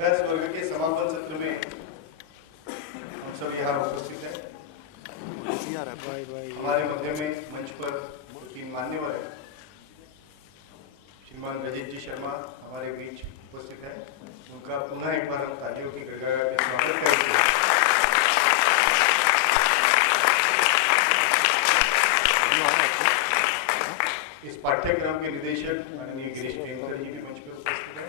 अभ्यास वर्ग के समापन सत्र में हम सब यहाँ उपस्थित हैं। हमारे मध्य में मंच पर 3 मान्यवर हैं। श्रीमान रजत जी शर्मा हमारे बीच उपस्थित हैं। उनका पुनः एक बार हम तालियों की गड़गड़ाहट के स्वागत करेंगे। इस पाठ्यक्रम के निदेशक माननीय गिरीश प्रेमकर जी भी मंच पर उपस्थित हैं।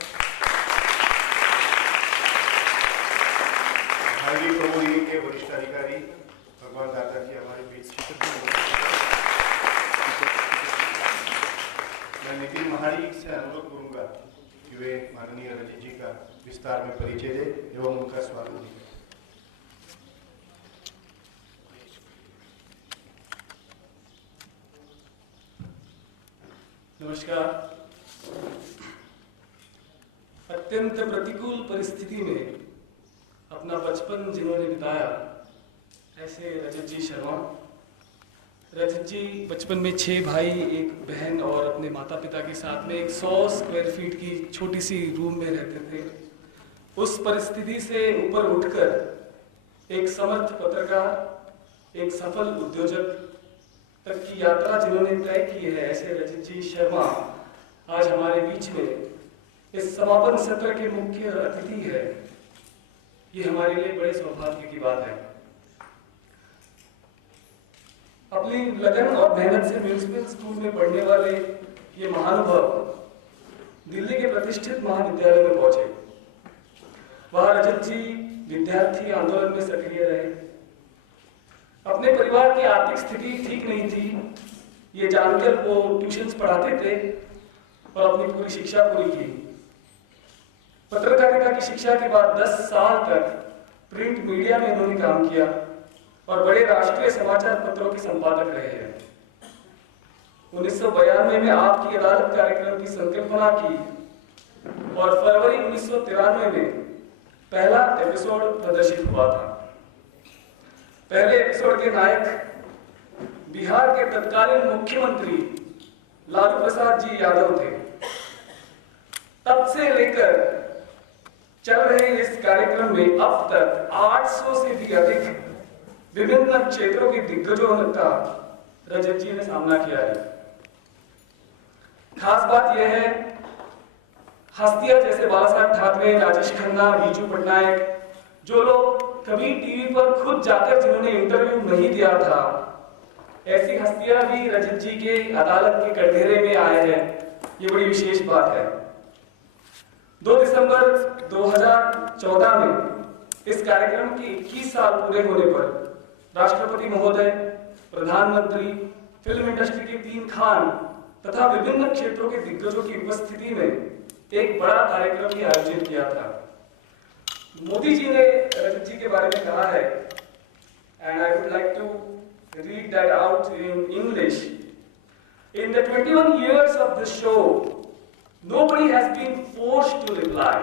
भारतीय प्रबोधिनी के वरिष्ठ अधिकारी भगवान दाता जी हमारे बीच। मैं नितिन महाड़ी से अनुरोध करूंगा कि वे माननीय रजत जी का विस्तार में परिचय दे एवं उनका स्वागत करें। नमस्कार। अत्यंत प्रतिकूल परिस्थिति में अपना बचपन जिन्होंने बिताया, ऐसे रजत जी शर्मा। रजत जी बचपन में 6 भाई, 1 बहन और अपने माता पिता के साथ में एक 100 स्क्वायर फीट की छोटी सी रूम में रहते थे। उस परिस्थिति से ऊपर उठकर एक समर्थ पत्रकार, एक सफल उद्योजक तक की यात्रा जिन्होंने तय की है, ऐसे रजत जी शर्मा आज हमारे बीच में इस समापन सत्र के मुख्य अतिथि है। ये हमारे लिए बड़े सौभाग्य की बात है। अपनी लगन और मेहनत से म्यूनिसिपल स्कूल में पढ़ने वाले ये महानुभव दिल्ली के प्रतिष्ठित महाविद्यालय में पहुंचे। वहां रजत जी विद्यार्थी आंदोलन में सक्रिय रहे। अपने परिवार की आर्थिक स्थिति ठीक नहीं थी, ये जानकर वो ट्यूशन्स पढ़ाते थे और अपनी पूरी शिक्षा पूरी की। पत्रकारिता की शिक्षा के बाद 10 साल तक प्रिंट मीडिया में उन्होंने काम किया और बड़े राष्ट्रीय समाचार पत्रों के संपादक रहे हैं। 1992 में आपकी अदालत कार्यक्रम की संकल्पना की और फरवरी 1993 में पहला एपिसोड प्रदर्शित हुआ था। पहले एपिसोड के नायक बिहार के तत्कालीन मुख्यमंत्री लालू प्रसाद जी यादव थे। तब से लेकर चल रहे इस कार्यक्रम में अब तक 800 से भी अधिक विभिन्न क्षेत्रों के दिग्गजों का रजत जी ने सामना किया है। खास बात यह है, हस्तियां जैसे बाला साहब ठाकरे, राजेश खन्ना, बीजू पटनायक, जो लोग कभी टीवी पर खुद जाकर जिन्होंने इंटरव्यू नहीं दिया था, ऐसी हस्तियां भी रजत जी के अदालत के कटघरे में आए हैं। ये बड़ी विशेष बात है। 2 दिसंबर 2014 में इस कार्यक्रम के 21 साल पूरे होने पर राष्ट्रपति महोदय, प्रधानमंत्री, फिल्म इंडस्ट्री के 3 खान तथा विभिन्न क्षेत्रों के दिग्गजों की उपस्थिति में एक बड़ा कार्यक्रम भी आयोजित किया था। मोदी जी ने रजत जी के बारे में कहा है, and I would like to read that out in English. In the 21 years of the show, nobody has been forced to reply.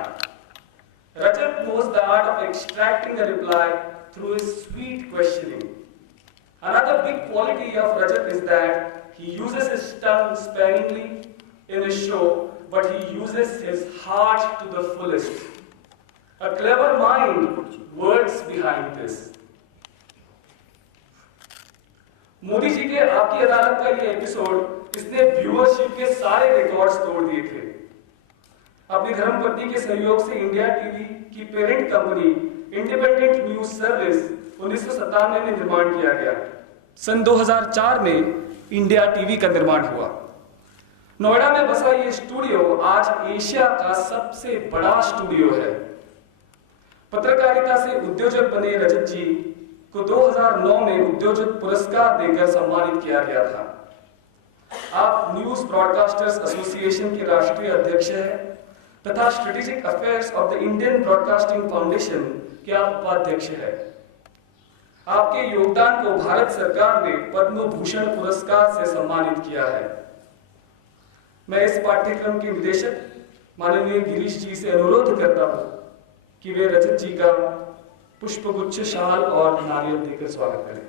Rajat knows the art of extracting a reply through his sweet questioning. Another big quality of Rajat is that he uses his tongue sparingly in his show, but he uses his heart to the fullest. A clever mind works behind this. Modi ji के आपकी अदालत का ये episode, इसने viewership के सारे records तोड़ दिए थे। अपनी धर्मपत्नी के सहयोग से इंडिया टीवी की parent company independent news service 1997 में निर्माण किया गया। सन 2004 में इंडिया टीवी का निर्माण हुआ। नोएडा में बसा ये स्टूडियो आज एशिया का सबसे बड़ा स्टूडियो है। पत्रकारिता से उद्योजक बने रजत जी को 2009 में उद्योजक पुरस्कार देकर सम्मानित किया गया था। आप न्यूज ब्रॉडकास्टर्स एसोसिएशन के राष्ट्रीय अध्यक्ष हैं तथा strategic affairs of the Indian broadcasting foundation के आप उपाध्यक्ष हैं। आपके योगदान को भारत सरकार ने पद्म भूषण पुरस्कार से सम्मानित किया है। मैं इस पाठ्यक्रम के निदेशक माननीय गिरीश जी से अनुरोध करता हूं कि वे रजत जी का पुष्पगुच्छ, शाल और नारियल देकर स्वागत करें।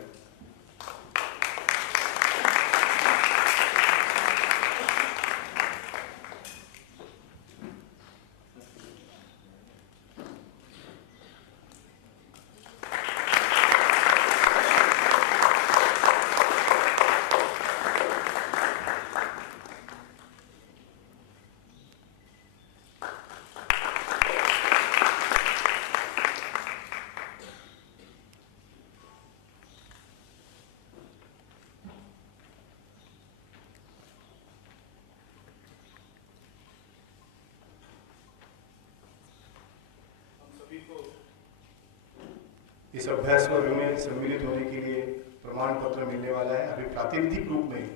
इस अभ्यास वर्ग में सम्मिलित होने के लिए प्रमाण पत्र मिलने वाला है। अभी प्रातिनिधिक रूप में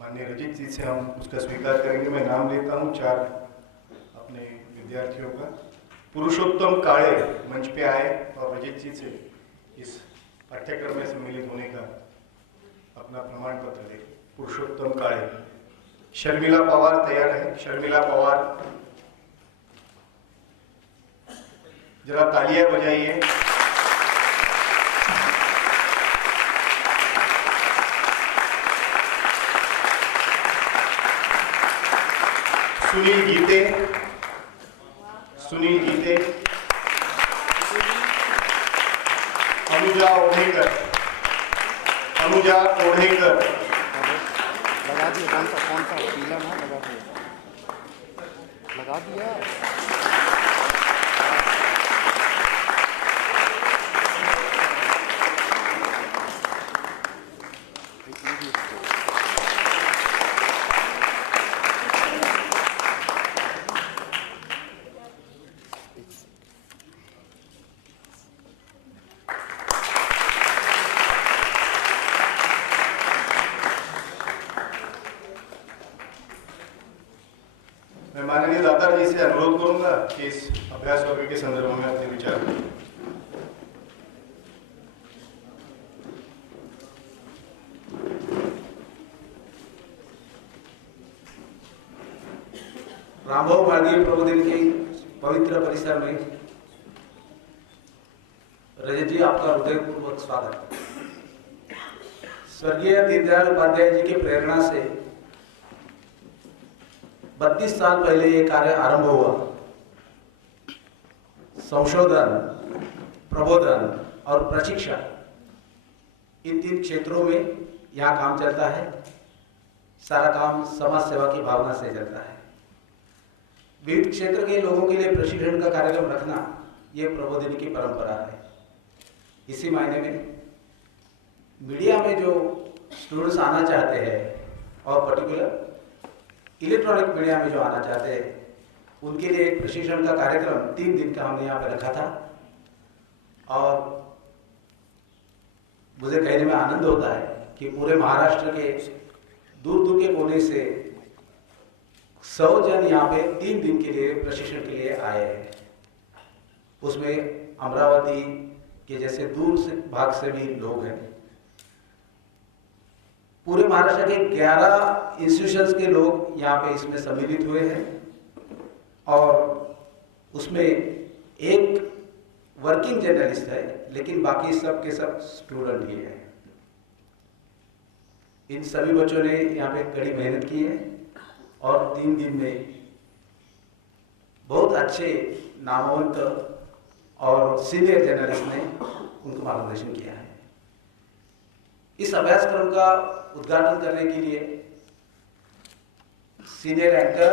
माननीय रजत जी से हम उसका स्वीकार करेंगे। मैं नाम लेता हूँ 4 अपने विद्यार्थियों का। पुरुषोत्तम काळे मंच पे आए और रजत जी से इस पाठ्यक्रम में सम्मिलित होने का अपना प्रमाण पत्र दे। पुरुषोत्तम काळे। शर्मिला पवार तैयार है? शर्मिला पवार, जरा तालियां बजाइए। सुनील गीते, सुनील गीते। अनुजा ओढ़ेकर, अनुजा ओढ़ेकर। लगा दिया, कौन सा पीला ना लगा दिया, लगा दिया। मैं माननीय दाता जी से अनुरोध करूंगा कि इस अभ्यास वर्ग के संदर्भ में अपने विचार दें। रामभाऊ मार्गीय प्रबोधिनी के पवित्र परिसर में रजत जी आपका हृदयपूर्वक स्वागत। स्वर्गीय दीनदयाल उपाध्याय जी की प्रेरणा से 32 साल पहले ये कार्य आरंभ हुआ। संशोधन, प्रबोधन और प्रशिक्षण, इन 3 क्षेत्रों में यहाँ काम चलता है। सारा काम समाज सेवा की भावना से चलता है। विविध क्षेत्र के लोगों के लिए प्रशिक्षण का कार्यक्रम रखना ये प्रबोधिनी की परंपरा है। इसी मायने में मीडिया में जो स्टूडेंट्स आना चाहते हैं और पर्टिकुलर इलेक्ट्रॉनिक मीडिया में जो आना चाहते हैं, उनके लिए एक प्रशिक्षण का कार्यक्रम 3 दिन का हमने यहाँ पे रखा था। और मुझे कहने में आनंद होता है कि पूरे महाराष्ट्र के दूर दूर के कोने से 100 जन यहाँ पे 3 दिन के लिए प्रशिक्षण के लिए आए हैं। उसमें अमरावती के जैसे दूर से भाग से भी लोग हैं। पूरे महाराष्ट्र के 11 इंस्टीट्यूशंस के लोग यहाँ पे इसमें सम्मिलित हुए हैं और उसमें एक वर्किंग जर्नलिस्ट है, लेकिन बाकी सब के सब स्टूडेंट ही हैं। इन सभी बच्चों ने यहाँ पे कड़ी मेहनत की है और 3 दिन में बहुत अच्छे नामवंत और सीनियर जर्नलिस्ट ने उनको मार्गदर्शन किया है। इस अभ्यासक्रम का उद्घाटन करने के लिए सीनियर एंकर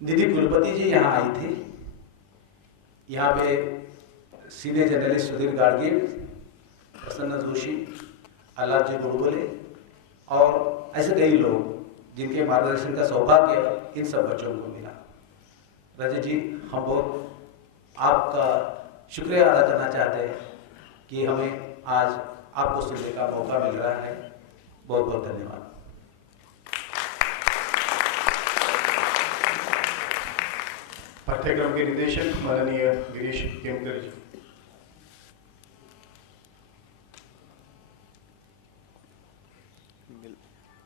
निधि कुलपति जी यहाँ आई थी। यहाँ पे सीनियर जर्नलिस्ट सुधीर गाडगे, प्रसन्न जोशी, आलाप जी गुरुबोले और ऐसे कई लोग जिनके मार्गदर्शन का सौभाग्य इन सब बच्चों को मिला। रजत जी, हम बहुत आपका शुक्रिया अदा करना चाहते हैं कि हमें आज आपको सुनने का मौका मिल रहा है। बहुत बहुत धन्यवाद। पाठ्यक्रम के निदेशक माननीय Girish Kemkar ji.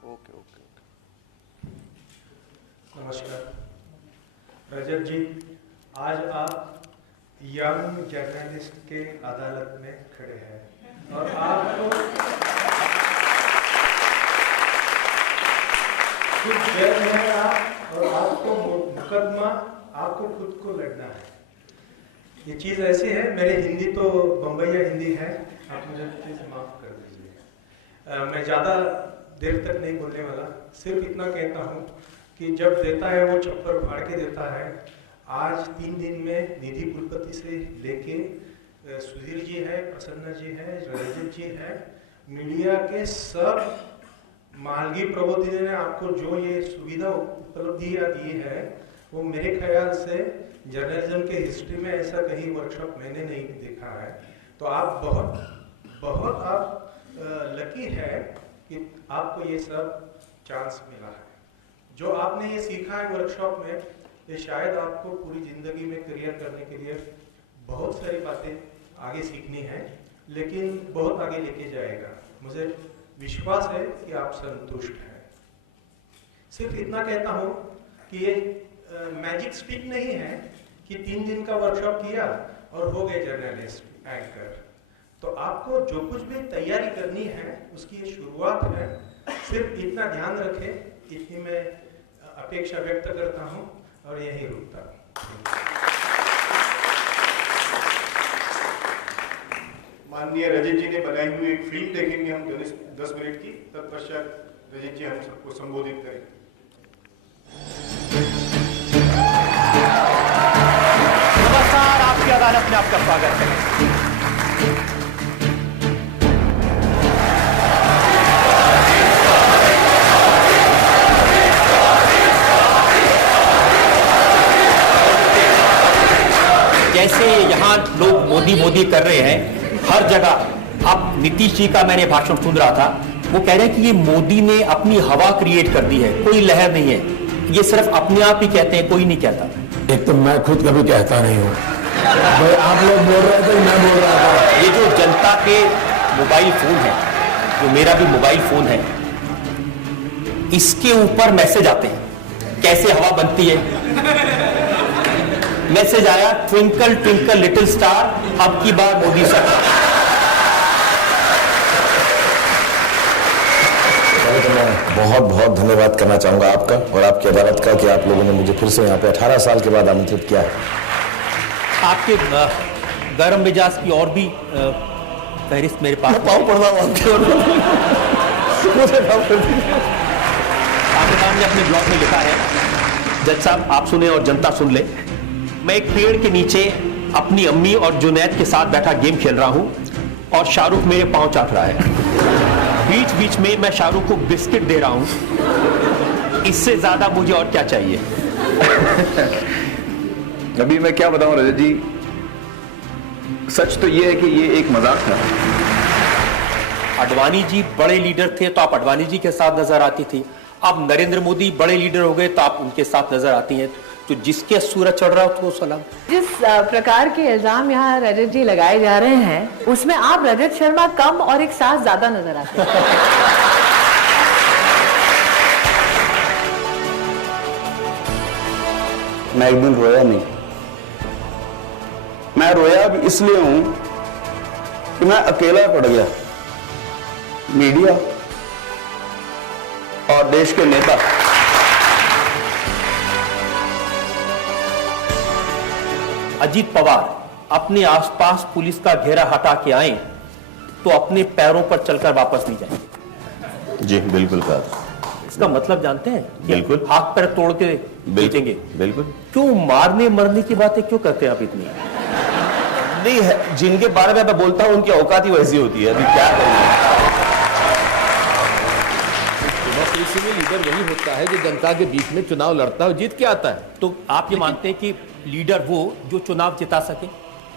Okay okay okay. नमस्कार रजत जी, आज आप यंग जर्नलिस्ट के अदालत में खड़े हैं और आपको खुद जज है आप, और आपको मुकदमा आपको खुद को लड़ना है। ये चीज़ ऐसी है, मेरी हिंदी तो बम्बईया हिंदी है, आप मुझे प्लीज माफ कर दीजिए। मैं ज़्यादा देर तक नहीं बोलने वाला, सिर्फ इतना कहता हूँ कि जब देता है वो चप्पल फाड़ के देता है। आज 3 दिन में निधि कुलपति से लेके सुधीर जी है, प्रसन्न जी है, रजत जी है, मीडिया के सब मालगी प्रबोधिनी ने आपको जो ये सुविधा उपलब्धियाँ दी है, वो मेरे ख्याल से जर्नलिज्म के हिस्ट्री में ऐसा कहीं वर्कशॉप मैंने नहीं देखा है। तो आप बहुत आप लकी है कि आपको ये सब चांस मिला है। जो आपने ये सीखा है वर्कशॉप में, ये शायद आपको पूरी ज़िंदगी में करियर करने के लिए बहुत सारी बातें आगे सीखनी है, लेकिन बहुत आगे लेके जाएगा। मुझे विश्वास है कि आप संतुष्ट हैं। सिर्फ इतना कहता हूँ कि ये मैजिक स्टिक नहीं है कि 3 दिन का वर्कशॉप किया और हो गए जर्नलिस्ट एंकर। तो आपको जो कुछ भी तैयारी करनी है उसकी ये शुरुआत है। सिर्फ इतना ध्यान रखें, इतनी मैं अपेक्षा व्यक्त करता हूँ और यही रुकता हूँ। माननीय रजत जी ने बनाई हुई एक फिल्म देखेंगे हम 10 मिनट की, तत्पश्चात रजत जी हम सबको संबोधित करेंगे। नमस्कार, आपकी अदालत में आपका स्वागत है। जैसे यहाँ लोग मोदी मोदी कर रहे हैं हर जगह। अब नीतीश जी का मैंने भाषण सुन रहा था, वो कह रहे हैं कि ये मोदी ने अपनी हवा क्रिएट कर दी है, कोई लहर नहीं है, ये सिर्फ अपने आप ही कहते हैं, कोई नहीं कहता। एक तो मैं खुद कभी कहता नहीं हूँ भाई, आप लोग बोल रहे थे, मैं बोल रहा था। ये जो जनता के मोबाइल फोन है, जो मेरा भी मोबाइल फोन है, इसके ऊपर मैसेज आते हैं कैसे हवा बनती है। मैसेज आया, ट्विंकल ट्विंकल लिटिल स्टार, अब की बार मोदी सरकार। तो मैं बहुत बहुत धन्यवाद करना चाहूंगा आपका और आपकी अदालत का कि आप लोगों ने मुझे फिर से यहाँ पे 18 साल के बाद आमंत्रित किया है। आपके गर्म मिजाज की और भी फहरिस्त मेरे पास। पाँव पड़ रहा हूँ आपके ने अपने ब्लॉग में लिखा है, जज साहब आप सुने और जनता सुन ले। मैं एक पेड़ के नीचे अपनी अम्मी और जुनैद के साथ बैठा गेम खेल रहा हूं और शाहरुख मेरे पांव चाट रहा है। बीच बीच में मैं शाहरुख को बिस्किट दे रहा हूं। इससे ज्यादा मुझे और क्या चाहिए। अभी मैं क्या बताऊं रजत जी, सच तो ये है कि ये एक मजाक था। अडवाणी जी बड़े लीडर थे तो आप अडवाणी जी के साथ नजर आती थी, अब नरेंद्र मोदी बड़े लीडर हो गए तो आप उनके साथ नजर आती हैं। तो जिसके सूरज चढ़ रहा हो तो सलाम। जिस प्रकार के इल्जाम यहाँ रजत जी लगाए जा रहे हैं, उसमें आप रजत शर्मा कम और एक साथ ज्यादा नजर आते हैं। मैं एक दिन रोया नहीं। मैं रोया अब इसलिए हूं कि मैं अकेला पड़ गया। मीडिया और देश के नेता अजीत पवार अपने आसपास पुलिस का घेरा हटा के आए तो अपने पैरों पर चलकर वापस नहीं जाएंगे। जी बिल्कुल सर। इसका मतलब जानते हैं? बिल्कुल। हाथ पैर तोड़ के बेचेंगे। बिल्कुल। क्यों मारने मरने की बातें क्यों करते हैं आप इतनी? नहीं है, जिनके बारे में मैं बोलता हूं उनकी औकात ही वैसी होती है। अभी क्या करेंगे? डेमोक्रेसी में लीडर वही होता है जो जनता के बीच में चुनाव लड़ता है और जीत के आता है। तो आप ये मानते हैं कि लीडर वो जो चुनाव जिता सके?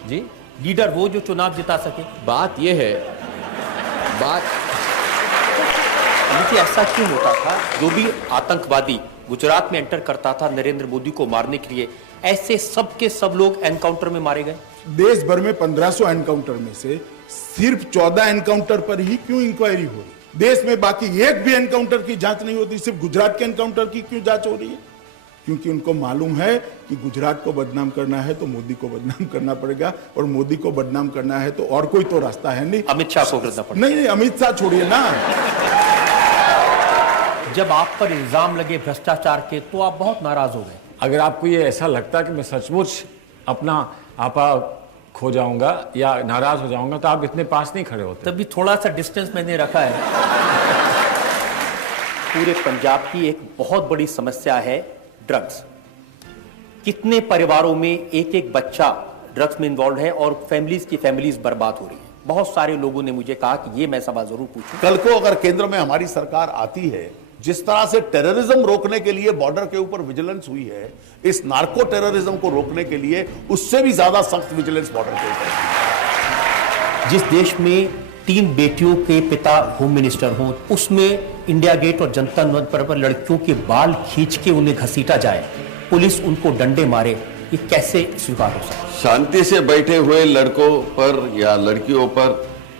जी, लीडर वो जो चुनाव जिता सके। बात ये है, बात लेकिन ऐसा क्यों होता था? जो भी आतंकवादी गुजरात में एंटर करता था नरेंद्र मोदी को मारने के लिए, ऐसे सब के सब लोग एनकाउंटर में मारे गए। देश भर में 1500 एनकाउंटर में से सिर्फ 14 एनकाउंटर पर ही क्यों इंक्वायरी हो रही? देश में बाकी एक भी एनकाउंटर की जांच नहीं होती, सिर्फ गुजरात के एनकाउंटर की क्यों जांच हो रही है? क्योंकि उनको मालूम है कि गुजरात को बदनाम करना है तो मोदी को बदनाम करना पड़ेगा, और मोदी को बदनाम करना है तो और कोई तो रास्ता है नहीं। अमित शाह को करना पड़ेगा। नहीं, अमित शाह छोड़िए ना। जब आप पर इल्जाम लगे भ्रष्टाचार के तो आप बहुत नाराज हो गए। अगर आपको ये ऐसा लगता है कि मैं सचमुच अपना आपा खो जाऊंगा या नाराज हो जाऊंगा तो आप इतने पास नहीं खड़े होते। तभी थोड़ा सा डिस्टेंस मैंने रखा है। पूरे पंजाब की एक बहुत बड़ी समस्या है ड्रग्स। कितने परिवारों में एक एक बच्चा ड्रग्स में इन्वॉल्व है और फैमिलीज बर्बाद हो रही है। बहुत सारे लोगों ने मुझे कहा कि ये मैं सवाल जरूर पूछूं। कल को अगर केंद्र में हमारी सरकार आती है, जिस तरह से टेररिज्म रोकने के लिए बॉर्डर के ऊपर विजिलेंस हुई है, इस नार्को टेररिज्म को रोकने के लिए उससे भी ज्यादा सख्त विजिलेंस बॉर्डर के ऊपर। जिस देश में 3 बेटियों के पिता होम मिनिस्टर हों, उसमें इंडिया गेट और जनता मंच पर लड़कियों के बाल खींच के उन्हें घसीटा जाए, पुलिस उनको डंडे मारे, ये कैसे स्वीकार हो सकता है? शांति से बैठे हुए लड़कों पर या लड़कियों पर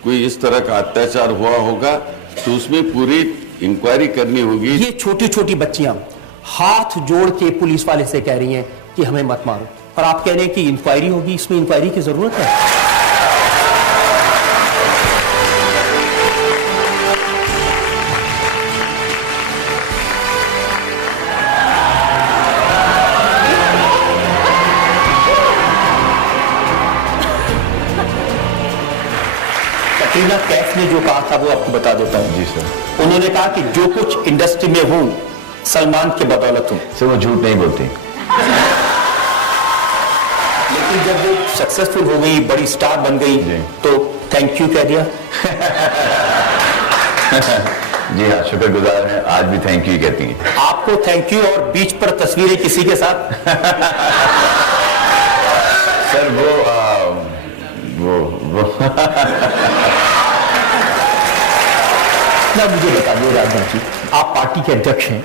कोई इस तरह का अत्याचार हुआ होगा तो उसमें पूरी इंक्वायरी करनी होगी। ये छोटी छोटी बच्चियां हाथ जोड़ के पुलिस वाले से कह रही हैं कि हमें मत मारो, और आप कह रहे हैं कि इंक्वायरी होगी। इसमें इंक्वायरी की जरूरत है? कटरीना कैफ ने जो कहा था वो आपको बता देता हूं। जी सर। उन्होंने कहा कि जो कुछ इंडस्ट्री में हूं सलमान के बदौलत हूं। सर वो झूठ नहीं बोलते। लेकिन जब वो सक्सेसफुल हो गई, बड़ी स्टार बन गई, तो थैंक यू कह दिया। जी हाँ, शुक्रगुजार हैं, आज भी थैंक यू कहती हैं। आपको थैंक यू और बीच पर तस्वीरें किसी के साथ? सर वो ना, मुझे बता दो राजनाथ जी, आप पार्टी के अध्यक्ष हैं,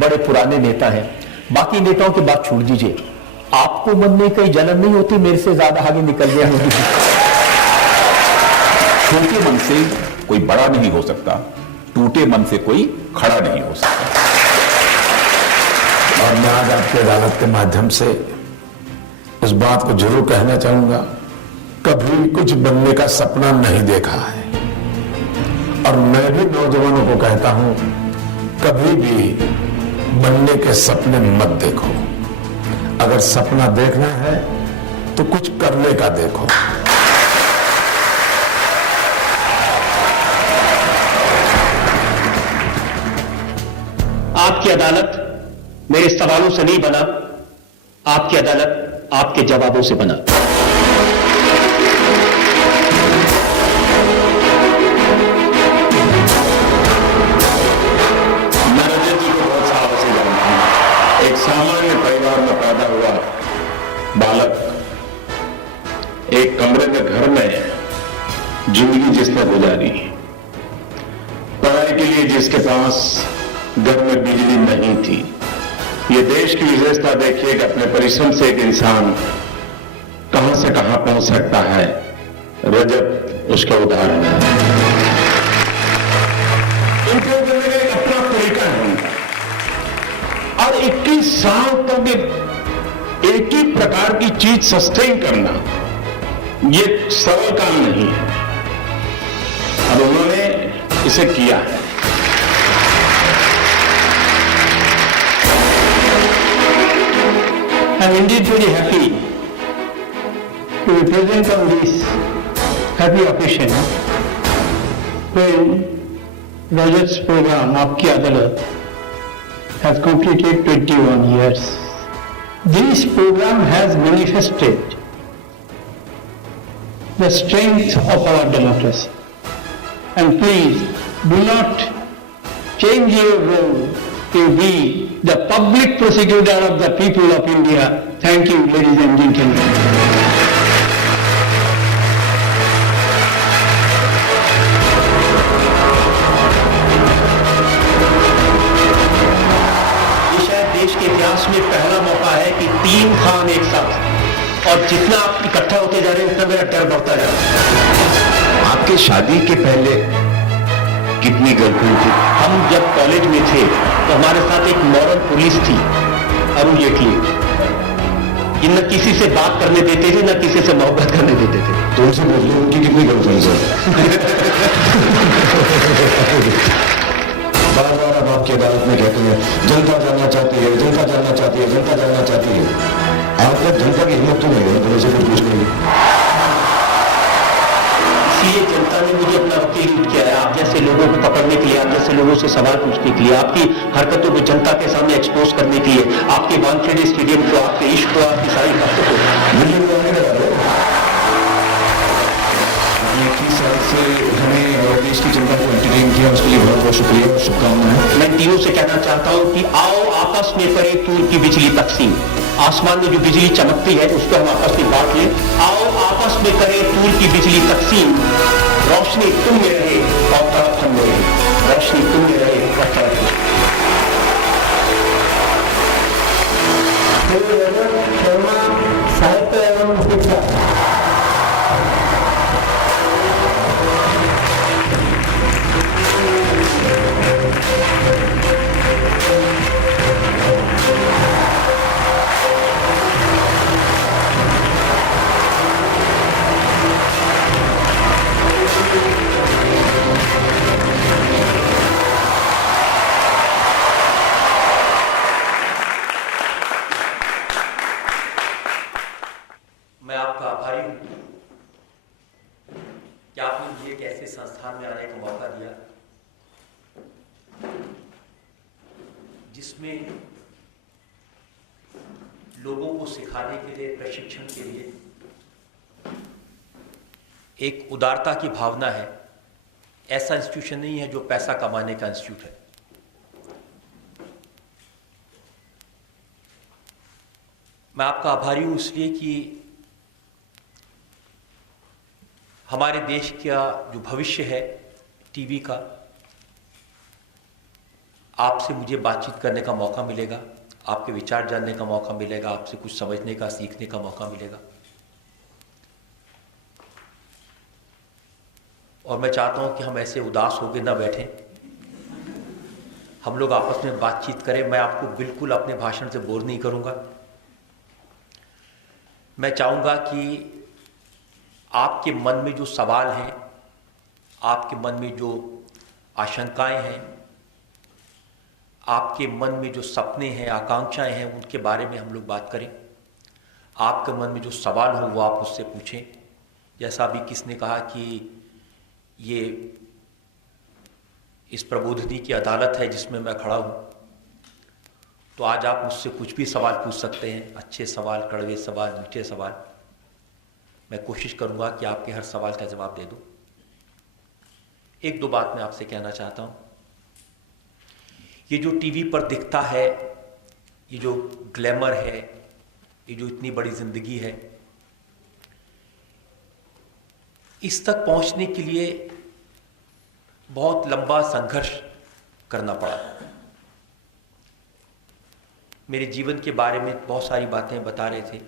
बड़े पुराने नेता हैं, बाकी नेताओं की बात छोड़ दीजिए, आपको मन में कहीं जलन नहीं होती मेरे से ज्यादा आगे निकल गया? छोटे मन से कोई बड़ा नहीं हो सकता, टूटे मन से कोई खड़ा नहीं हो सकता। और मैं आज आपकी अदालत के माध्यम से उस बात को जरूर कहना चाहूंगा, कभी कुछ बनने का सपना नहीं देखा है। और मैं भी नौजवानों को कहता हूं, कभी भी बनने के सपने मत देखो। अगर सपना देखना है तो कुछ करने का देखो। आपकी अदालत मेरे सवालों से नहीं बना, आपकी अदालत आपके जवाबों से बना। मैं रजत जी को बहुत सालों से जानता हूं। एक सामान्य परिवार में पैदा हुआ बालक, एक कमरे के घर में जिंदगी जिसने गुजारी, पढ़ाई के लिए जिसके पास घर में बिजली नहीं थी। ये देश की विशेषता देखिए कि अपने परिश्रम से एक इंसान कहां से कहां पहुंच सकता है। रजत उसका उदाहरण है। इनको करने का एक अपना तरीका है उनका। और 21 साल तक एक ही प्रकार की चीज सस्टेन करना ये सरल काम नहीं है, और उन्होंने इसे किया है। I'm indeed very happy to be present on this happy occasion when Rajat's program, Aapki Adalat, has completed 21 years. This program has manifested the strength of our democracy. And please do not change your role to be the public prosecutor of the people of India. Thank you, ladies and gentlemen. ये शायद देश के इतिहास में पहला मौका है कि 3 खान एक साथ, और जितना आप इकट्ठा होते जा रहे हैं उतना मेरा डर बढ़ता जा रहा है। आपके शादी के पहले कितनी गर्लफ्रेंड थी? हम जब कॉलेज में थे तो हमारे साथ एक मॉरल पुलिस थी, अरुण जेटली, कि न किसी से बात करने देते थे, न किसी से मोहब्बत करने देते थे। तो उनसे बोलिए उनकी कितनी गर्लफ्रेंड है? बार बार अब आपकी अदालत में कहते हैं जनता जानना चाहती है, जनता जानना चाहती है, जनता जानना चाहती है। आप लोग जनता की हिम्मत तो नहीं है तो उनसे कुछ पूछने की। इसलिए जनता ने मुझे अपना वकील किया है, आप जैसे लोगों को पकड़ने के लिए, आप जैसे लोगों से सवाल पूछने के लिए, आपकी हरकतों को जनता के सामने एक्सपोज करने के लिए, आपके वानखेड़े स्टेडियम को, आपके इश्क को, आपकी सारी हरकतों को। 21 साल से हमें और देश की जनता को एंटरटेन किया, उसके लिए बहुत बहुत शुक्रिया और शुभकामनाएं। मैं तीनों से कहना चाहता हूं कि आओ आपस में करें तूर की बिजली तकसीम। आसमान में जो बिजली चमकती है उसको हम आपस में बांट लें। आओ आपस में करें तूर की बिजली तकसीम, रोशनी तुम में रहे और तरफ हम में रहे, रोशनी तुम में रहे और तरफ हम। शर्मा साहित्य एवं शिक्षा। मैं आपका आभारी हूं कि आपने मुझे एक ऐसे संस्थान में आने का मौका दिया जिसमें लोगों को सिखाने के लिए, प्रशिक्षण के लिए एक उदारता की भावना है। ऐसा इंस्टीट्यूशन नहीं है जो पैसा कमाने का इंस्टीट्यूट है। मैं आपका आभारी हूं इसलिए कि हमारे देश का जो भविष्य है टीवी का, आपसे मुझे बातचीत करने का मौका मिलेगा, आपके विचार जानने का मौका मिलेगा, आपसे कुछ समझने का, सीखने का मौका मिलेगा। और मैं चाहता हूं कि हम ऐसे उदास होकर ना बैठें, हम लोग आपस में बातचीत करें। मैं आपको बिल्कुल अपने भाषण से बोर नहीं करूंगा। मैं चाहूंगा कि आपके मन में जो सवाल हैं, आपके मन में जो आशंकाएं हैं, आपके मन में जो सपने हैं, आकांक्षाएं हैं, उनके बारे में हम लोग बात करें। आपके मन में जो सवाल हो वो आप उससे पूछें। जैसा अभी किसने कहा कि ये इस प्रबोधिनी की अदालत है जिसमें मैं खड़ा हूं, तो आज आप मुझसे कुछ भी सवाल पूछ सकते हैं, अच्छे सवाल, कड़वे सवाल, मीठे सवाल। मैं कोशिश करूंगा कि आपके हर सवाल का जवाब दे दूं। एक दो बात मैं आपसे कहना चाहता हूं। ये जो टीवी पर दिखता है, ये जो ग्लैमर है, ये जो इतनी बड़ी जिंदगी है, इस तक पहुंचने के लिए बहुत लंबा संघर्ष करना पड़ा। मेरे जीवन के बारे में बहुत सारी बातें बता रहे थे।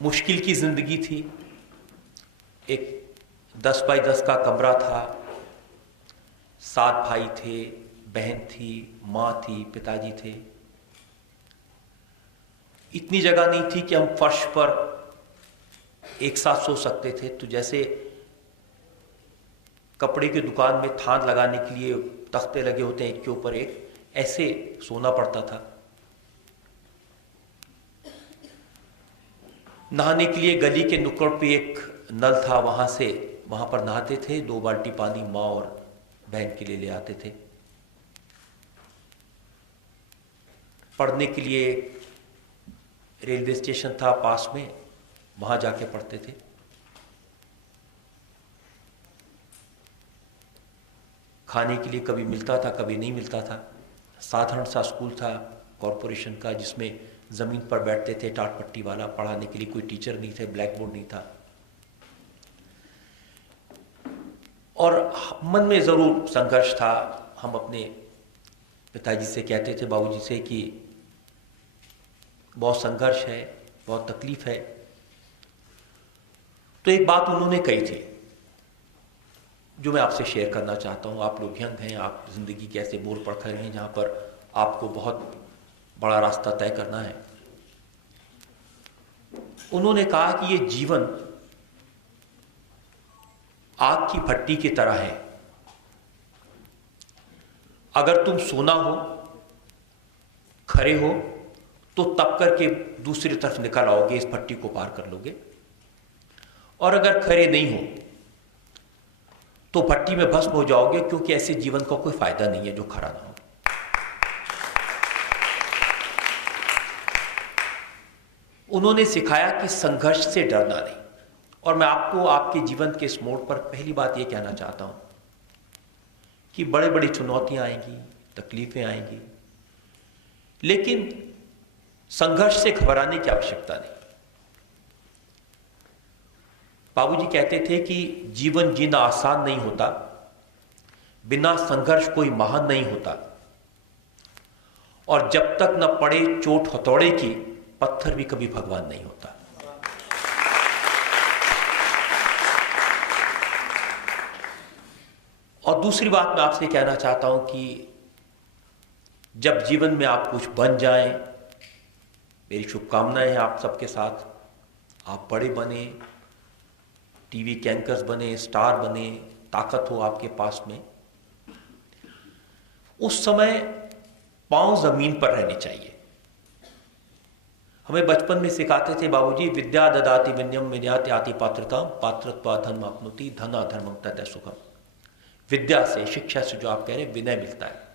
मुश्किल की जिंदगी थी। एक 10 बाई 10 का कमरा था, 7 भाई थे, बहन थी, माँ थी, पिताजी थे। इतनी जगह नहीं थी कि हम फर्श पर एक साथ सो सकते थे। तो जैसे कपड़े की दुकान में थान लगाने के लिए तख्ते लगे होते हैं एक के ऊपर एक, ऐसे सोना पड़ता था। नहाने के लिए गली के नुक्कड़ पे एक नल था, वहां पर नहाते थे। 2 बाल्टी पानी माँ और बहन के लिए ले आते थे। पढ़ने के लिए रेलवे स्टेशन था पास में, वहां जाके पढ़ते थे। खाने के लिए कभी मिलता था, कभी नहीं मिलता था। साधारण सा स्कूल था कॉरपोरेशन का, जिसमें जमीन पर बैठते थे, टाट पट्टी वाला। पढ़ाने के लिए कोई टीचर नहीं थे, ब्लैक बोर्ड नहीं था। और मन में जरूर संघर्ष था। हम अपने पिताजी से कहते थे, बाबूजी से, कि बहुत संघर्ष है, बहुत तकलीफ है। तो एक बात उन्होंने कही थी जो मैं आपसे शेयर करना चाहता हूं। आप लोग यंग हैं, आप जिंदगी के ऐसे मोड़ पर खड़े हैं जहां पर आपको बहुत बड़ा रास्ता तय करना है। उन्होंने कहा कि ये जीवन आग की भट्टी की तरह है। अगर तुम सोना हो, खरे हो, तो तप करके दूसरी तरफ निकल आओगे, इस भट्टी को पार कर लोगे। और अगर खरे नहीं हो तो भट्टी में भस्म हो जाओगे, क्योंकि ऐसे जीवन का कोई फायदा नहीं है जो खरा ना हो। उन्होंने सिखाया कि संघर्ष से डरना नहीं। और मैं आपको आपके जीवन के इस मोड़ पर पहली बात यह कहना चाहता हूं कि बड़े बड़ी चुनौतियां आएंगी, तकलीफें आएंगी, लेकिन संघर्ष से घबराने की आवश्यकता नहीं। बाबूजी कहते थे कि जीवन जीना आसान नहीं होता, बिना संघर्ष कोई महान नहीं होता, और जब तक न पड़े चोट हथौड़े की, पत्थर भी कभी भगवान नहीं होता। और दूसरी बात मैं आपसे कहना चाहता हूं कि जब जीवन में आप कुछ बन जाएं, मेरी शुभकामनाएं हैं आप सबके साथ, आप बड़े बने, टीवी के एंकर्स बने, स्टार बने, ताकत हो आपके पास में, उस समय पांव जमीन पर रहने चाहिए। हमें बचपन में सिखाते थे बाबूजी, विद्या ददाति विनयम विनयाति आति पात्रता पात्रत्वा धर्म अपनुति धना धर्मम तद सुखम। विद्या से, शिक्षा से जो आप कह रहे हैं, विनय मिलता है,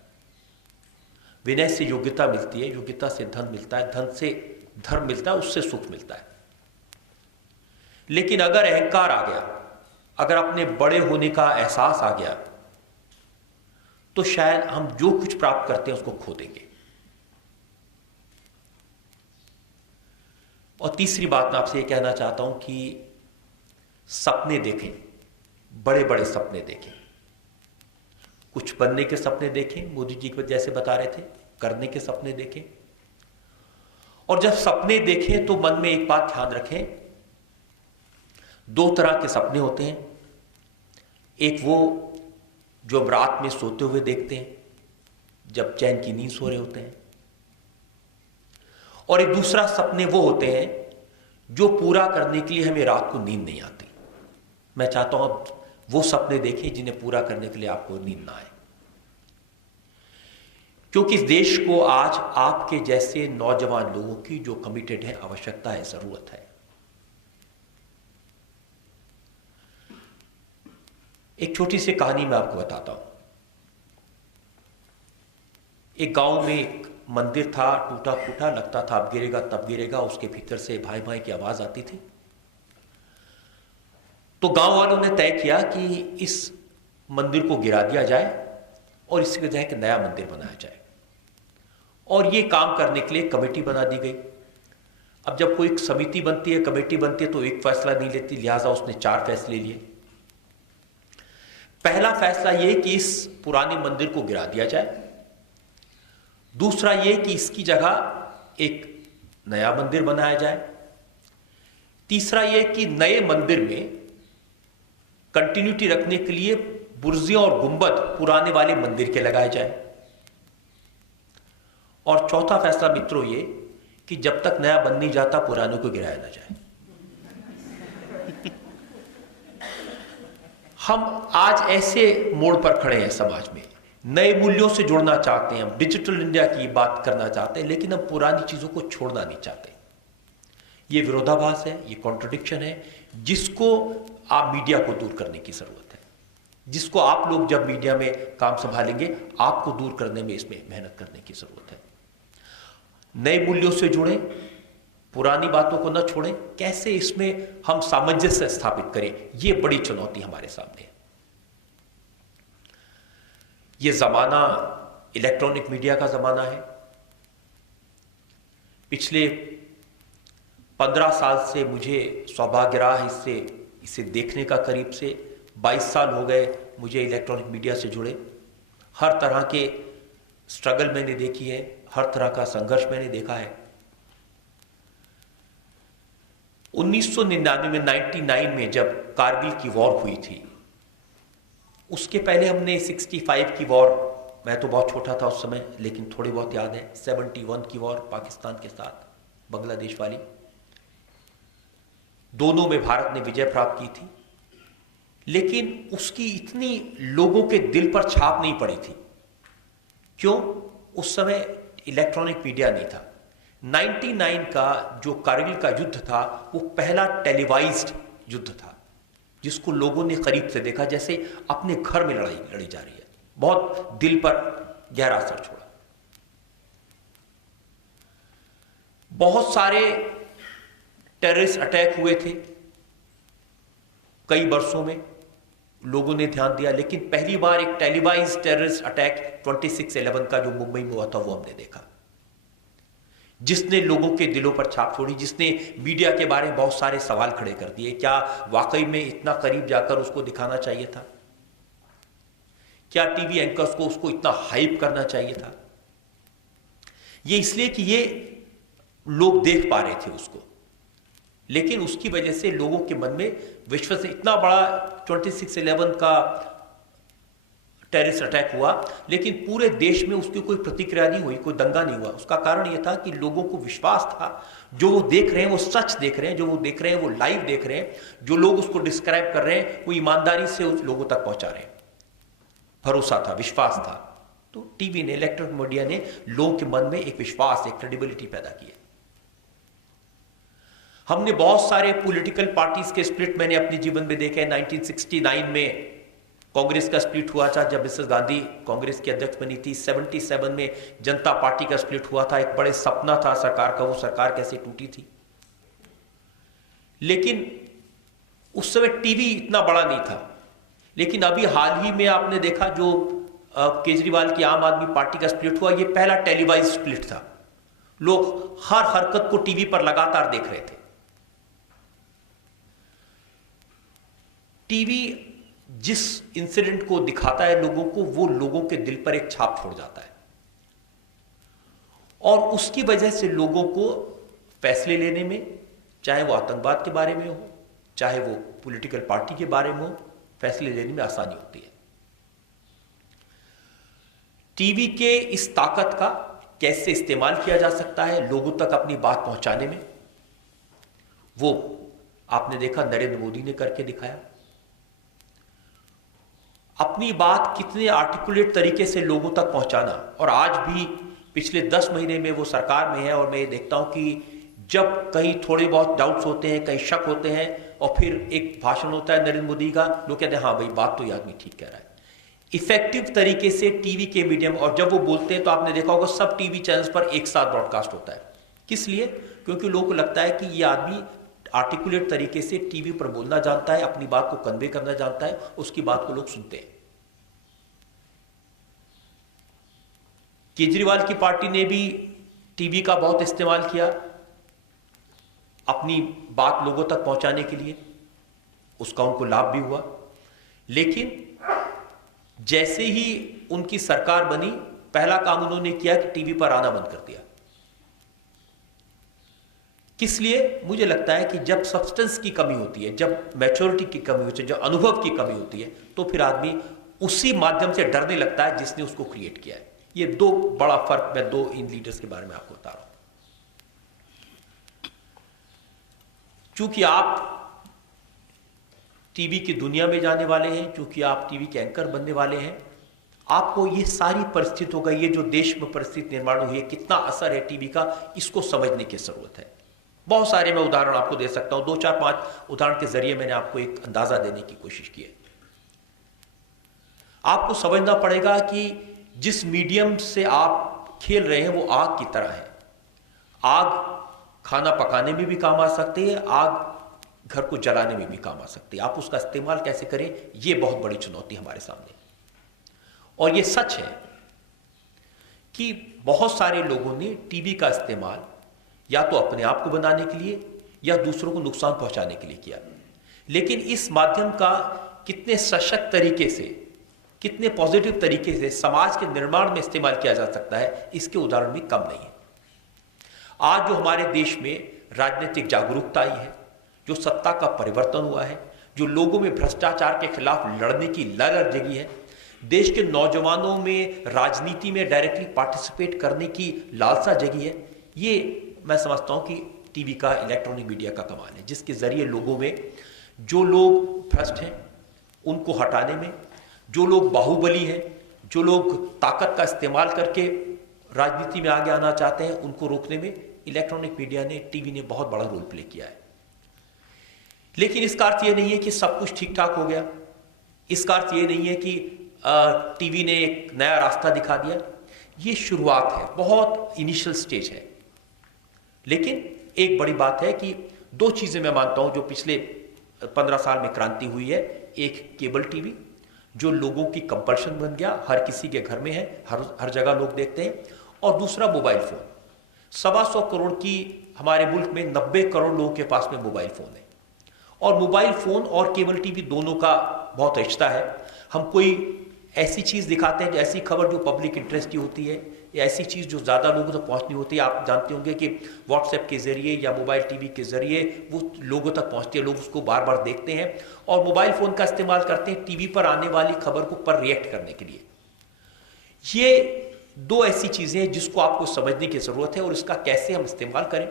विनय से योग्यता मिलती है, योग्यता से धन मिलता है, धन से धर्म मिलता है, उससे सुख मिलता है। लेकिन अगर अहंकार आ गया, अगर अपने बड़े होने का एहसास आ गया, तो शायद हम जो कुछ प्राप्त करते हैं उसको खो देंगे। और तीसरी बात मैं आपसे ये कहना चाहता हूं कि सपने देखें, बड़े बड़े सपने देखें, कुछ बनने के सपने देखें, मोदी जी जैसे बता रहे थे, करने के सपने देखें। और जब सपने देखें तो मन में एक बात ध्यान रखें, दो तरह के सपने होते हैं। एक वो जो हम रात में सोते हुए देखते हैं, जब चैन की नींद सो रहे होते हैं, और एक दूसरा सपने वो होते हैं जो पूरा करने के लिए हमें रात को नींद नहीं आती। मैं चाहता हूं आप वो सपने देखें जिन्हें पूरा करने के लिए आपको नींद ना आए, क्योंकि इस देश को आज आपके जैसे नौजवान लोगों की जो कमिटेड है, आवश्यकता है, जरूरत है। एक छोटी सी कहानी मैं आपको बताता हूं। एक गांव में एक मंदिर था, टूटा फूटा, लगता था अब गिरेगा तब गिरेगा, उसके भीतर से भाई भाई की आवाज आती थी। तो गांव वालों ने तय किया कि इस मंदिर को गिरा दिया जाए और इसकी बजाय एक नया मंदिर बनाया जाए, और ये काम करने के लिए कमेटी बना दी गई। अब जब कोई समिति बनती है, कमेटी बनती है, तो एक फैसला नहीं लेती, लिहाजा उसने 4 फैसले लिए। पहला फैसला यह कि इस पुराने मंदिर को गिरा दिया जाए, दूसरा यह कि इसकी जगह एक नया मंदिर बनाया जाए, तीसरा यह कि नए मंदिर में कंटिन्यूटी रखने के लिए बुर्जियां और गुंबद पुराने वाले मंदिर के लगाए जाए, और चौथा फैसला मित्रों ये कि जब तक नया बन नहीं जाता पुराने को गिराया ना जाए। हम आज ऐसे मोड़ पर खड़े हैं समाज में, नए मूल्यों से जुड़ना चाहते हैं, हम डिजिटल इंडिया की बात करना चाहते हैं, लेकिन हम पुरानी चीजों को छोड़ना नहीं चाहते। ये विरोधाभास है, ये कॉन्ट्रडिक्शन है, जिसको आप मीडिया को दूर करने की जरूरत है, जिसको आप लोग जब मीडिया में काम संभालेंगे, आपको दूर करने में इसमें मेहनत करने की जरूरत है। नए मूल्यों से जुड़ें, पुरानी बातों को न छोड़ें, कैसे इसमें हम सामंजस्य स्थापित करें, यह बड़ी चुनौती हमारे सामने है। यह जमाना इलेक्ट्रॉनिक मीडिया का जमाना है। पिछले 15 साल से मुझे सौभाग्य रहा है इसे देखने का, करीब से 22 साल हो गए मुझे इलेक्ट्रॉनिक मीडिया से जुड़े। हर तरह के स्ट्रगल मैंने देखी है, हर तरह का संघर्ष मैंने देखा है। 1999 में 99 में जब कारगिल की वॉर हुई थी, उसके पहले हमने 65 की वॉर, मैं तो बहुत छोटा था उस समय लेकिन थोड़ी बहुत याद है, 71 की वॉर पाकिस्तान के साथ, बांग्लादेश वाली, दोनों में भारत ने विजय प्राप्त की थी, लेकिन उसकी इतनी लोगों के दिल पर छाप नहीं पड़ी थी। क्यों? उस समय इलेक्ट्रॉनिक मीडिया नहीं था। 99 का जो कारगिल का युद्ध था वो पहला टेलीवाइज्ड युद्ध था, जिसको लोगों ने करीब से देखा, जैसे अपने घर में लड़ाई लड़ी जा रही है। बहुत दिल पर गहरा असर छोड़ा। बहुत सारे टेररिस्ट अटैक हुए थे कई वर्षों में, लोगों ने ध्यान दिया, लेकिन पहली बार एक टेलीवाइज्ड टेररिस्ट अटैक 26/11 का जो मुंबई में हुआ था वो हमने देखा। जिसने लोगों के दिलों पर छाप छोड़ी, जिसने मीडिया के बारे में बहुत सारे सवाल खड़े कर दिए। क्या वाकई में इतना करीब जाकर उसको दिखाना चाहिए था? क्या टीवी एंकर्स को उसको इतना हाइप करना चाहिए था? ये इसलिए कि ये लोग देख पा रहे थे उसको, लेकिन उसकी वजह से लोगों के मन में विश्व से इतना बड़ा 26/11 का टेररिस्ट अटैक हुआ, लेकिन पूरे देश में उसकी कोई प्रतिक्रिया नहीं हुई, कोई दंगा नहीं हुआ। उसका कारण यह था कि लोगों को विश्वास था, जो वो देख रहे हैं वो सच देख रहे हैं, जो वो देख रहे हैं वो लाइव देख रहे हैं, जो लोग उसको डिस्क्राइब कर रहे हैं वो ईमानदारी से उस लोगों तक पहुंचा रहे हैं। भरोसा था, विश्वास था। तो टीवी ने, इलेक्ट्रॉनिक मीडिया ने लोगों के मन में एक विश्वास, एक क्रेडिबिलिटी पैदा की है। हमने बहुत सारे पॉलिटिकल पार्टीज के स्प्लिट मैंने अपने जीवन में देखे हैं। 1969 में कांग्रेस का स्प्लिट हुआ था जब मिसेस गांधी कांग्रेस की अध्यक्ष बनी थी। 77 में जनता पार्टी का स्प्लिट हुआ था। एक बड़े सपना था सरकार का, वो सरकार कैसे टूटी थी। लेकिन उस समय टीवी इतना बड़ा नहीं था। लेकिन अभी हाल ही में आपने देखा जो केजरीवाल की आम आदमी पार्टी का स्प्लिट हुआ, ये पहला टेलीवाइज स्प्लिट था। लोग हर हरकत को टीवी पर लगातार देख रहे थे। टीवी जिस इंसिडेंट को दिखाता है लोगों को, वो लोगों के दिल पर एक छाप छोड़ जाता है और उसकी वजह से लोगों को फैसले लेने में, चाहे वो आतंकवाद के बारे में हो, चाहे वो पॉलिटिकल पार्टी के बारे में हो, फैसले लेने में आसानी होती है। टीवी के इस ताकत का कैसे इस्तेमाल किया जा सकता है लोगों तक अपनी बात पहुंचाने में, वो आपने देखा नरेंद्र मोदी ने करके दिखाया। अपनी बात कितने आर्टिकुलेट तरीके से लोगों तक पहुंचाना, और आज भी पिछले 10 महीने में वो सरकार में है और मैं ये देखता हूं कि जब कहीं थोड़े बहुत डाउट्स होते हैं, कहीं शक होते हैं और फिर एक भाषण होता है नरेंद्र मोदी का, लोग कहते हैं हाँ भाई बात तो ये आदमी ठीक कह रहा है। इफेक्टिव तरीके से टीवी के मीडियम, और जब वो बोलते हैं तो आपने देखा होगा सब टीवी चैनल्स पर एक साथ ब्रॉडकास्ट होता है। किस लिए? क्योंकि लोगों को लगता है कि ये आदमी आर्टिकुलेट तरीके से टीवी पर बोलना जानता है, अपनी बात को कन्वे करना जानता है, उसकी बात को लोग सुनते हैं। केजरीवाल की पार्टी ने भी टीवी का बहुत इस्तेमाल किया अपनी बात लोगों तक पहुंचाने के लिए, उसका उनको लाभ भी हुआ। लेकिन जैसे ही उनकी सरकार बनी, पहला काम उन्होंने किया कि टीवी पर आना बंद कर दिया। किस लिए? मुझे लगता है कि जब सब्सटेंस की कमी होती है, जब मैच्योरिटी की कमी होती है, जब अनुभव की कमी होती है, तो फिर आदमी उसी माध्यम से डरने लगता है जिसने उसको क्रिएट किया है। ये दो बड़ा फर्क, मैं दो इन लीडर्स के बारे में आपको बता रहा हूं। चूंकि आप टीवी की दुनिया में जाने वाले हैं, चूंकि आप टीवी के एंकर बनने वाले हैं, आपको ये सारी परिस्थिति होगा, ये जो देश में परिस्थिति निर्माण हुई है, कितना असर है टीवी का, इसको समझने की जरूरत है। बहुत सारे मैं उदाहरण आपको दे सकता हूं, 2, 4, 5 उदाहरण के जरिए मैंने आपको एक अंदाजा देने की कोशिश की है। आपको समझना पड़ेगा कि जिस मीडियम से आप खेल रहे हैं वो आग की तरह है। आग खाना पकाने में भी काम आ सकती है, आग घर को जलाने में भी काम आ सकती है। आप उसका इस्तेमाल कैसे करें, ये बहुत बड़ी चुनौती हमारे सामने। और ये सच है कि बहुत सारे लोगों ने टीवी का इस्तेमाल या तो अपने आप को बनाने के लिए या दूसरों को नुकसान पहुंचाने के लिए किया। लेकिन इस माध्यम का कितने सशक्त तरीके से, कितने पॉजिटिव तरीके से समाज के निर्माण में इस्तेमाल किया जा सकता है, इसके उदाहरण भी कम नहीं है। आज जो हमारे देश में राजनीतिक जागरूकता आई है, जो सत्ता का परिवर्तन हुआ है, जो लोगों में भ्रष्टाचार के खिलाफ लड़ने की ललक जगी है, देश के नौजवानों में राजनीति में डायरेक्टली पार्टिसिपेट करने की लालसा जगी है, ये मैं समझता हूं कि टीवी का, इलेक्ट्रॉनिक मीडिया का कमाल है, जिसके जरिए लोगों में जो लोग भ्रष्ट हैं उनको हटाने में, जो लोग बाहुबली हैं, जो लोग ताकत का इस्तेमाल करके राजनीति में आगे आना चाहते हैं, उनको रोकने में इलेक्ट्रॉनिक मीडिया ने, टीवी ने बहुत बड़ा रोल प्ले किया है। लेकिन इसका अर्थ ये नहीं है कि सब कुछ ठीक ठाक हो गया। इसका अर्थ ये नहीं है कि टीवी ने एक नया रास्ता दिखा दिया। ये शुरुआत है, बहुत इनिशियल स्टेज है। लेकिन एक बड़ी बात है कि 2 चीजें मैं मानता हूं जो पिछले 15 साल में क्रांति हुई है। एक केबल टीवी जो लोगों की कंपल्शन बन गया, हर किसी के घर में है, हर जगह लोग देखते हैं। और दूसरा मोबाइल फोन। 125 करोड़ की हमारे मुल्क में 90 करोड़ लोगों के पास में मोबाइल फ़ोन है, और मोबाइल फ़ोन और केबल टीवी दोनों का बहुत रिश्ता है। हम कोई ऐसी चीज़ दिखाते हैं, ऐसी खबर जो पब्लिक इंटरेस्ट की होती है, या ऐसी चीज़ जो ज़्यादा लोगों तक पहुंचनी होती है। आप जानते होंगे कि व्हाट्सएप के ज़रिए या मोबाइल टीवी के ज़रिए वो लोगों तक पहुंचती है, लोग उसको बार बार देखते हैं और मोबाइल फ़ोन का इस्तेमाल करते हैं टीवी पर आने वाली खबर को पर रिएक्ट करने के लिए। ये दो ऐसी चीज़ें हैं जिसको आपको समझने की ज़रूरत है, और इसका कैसे हम इस्तेमाल करें,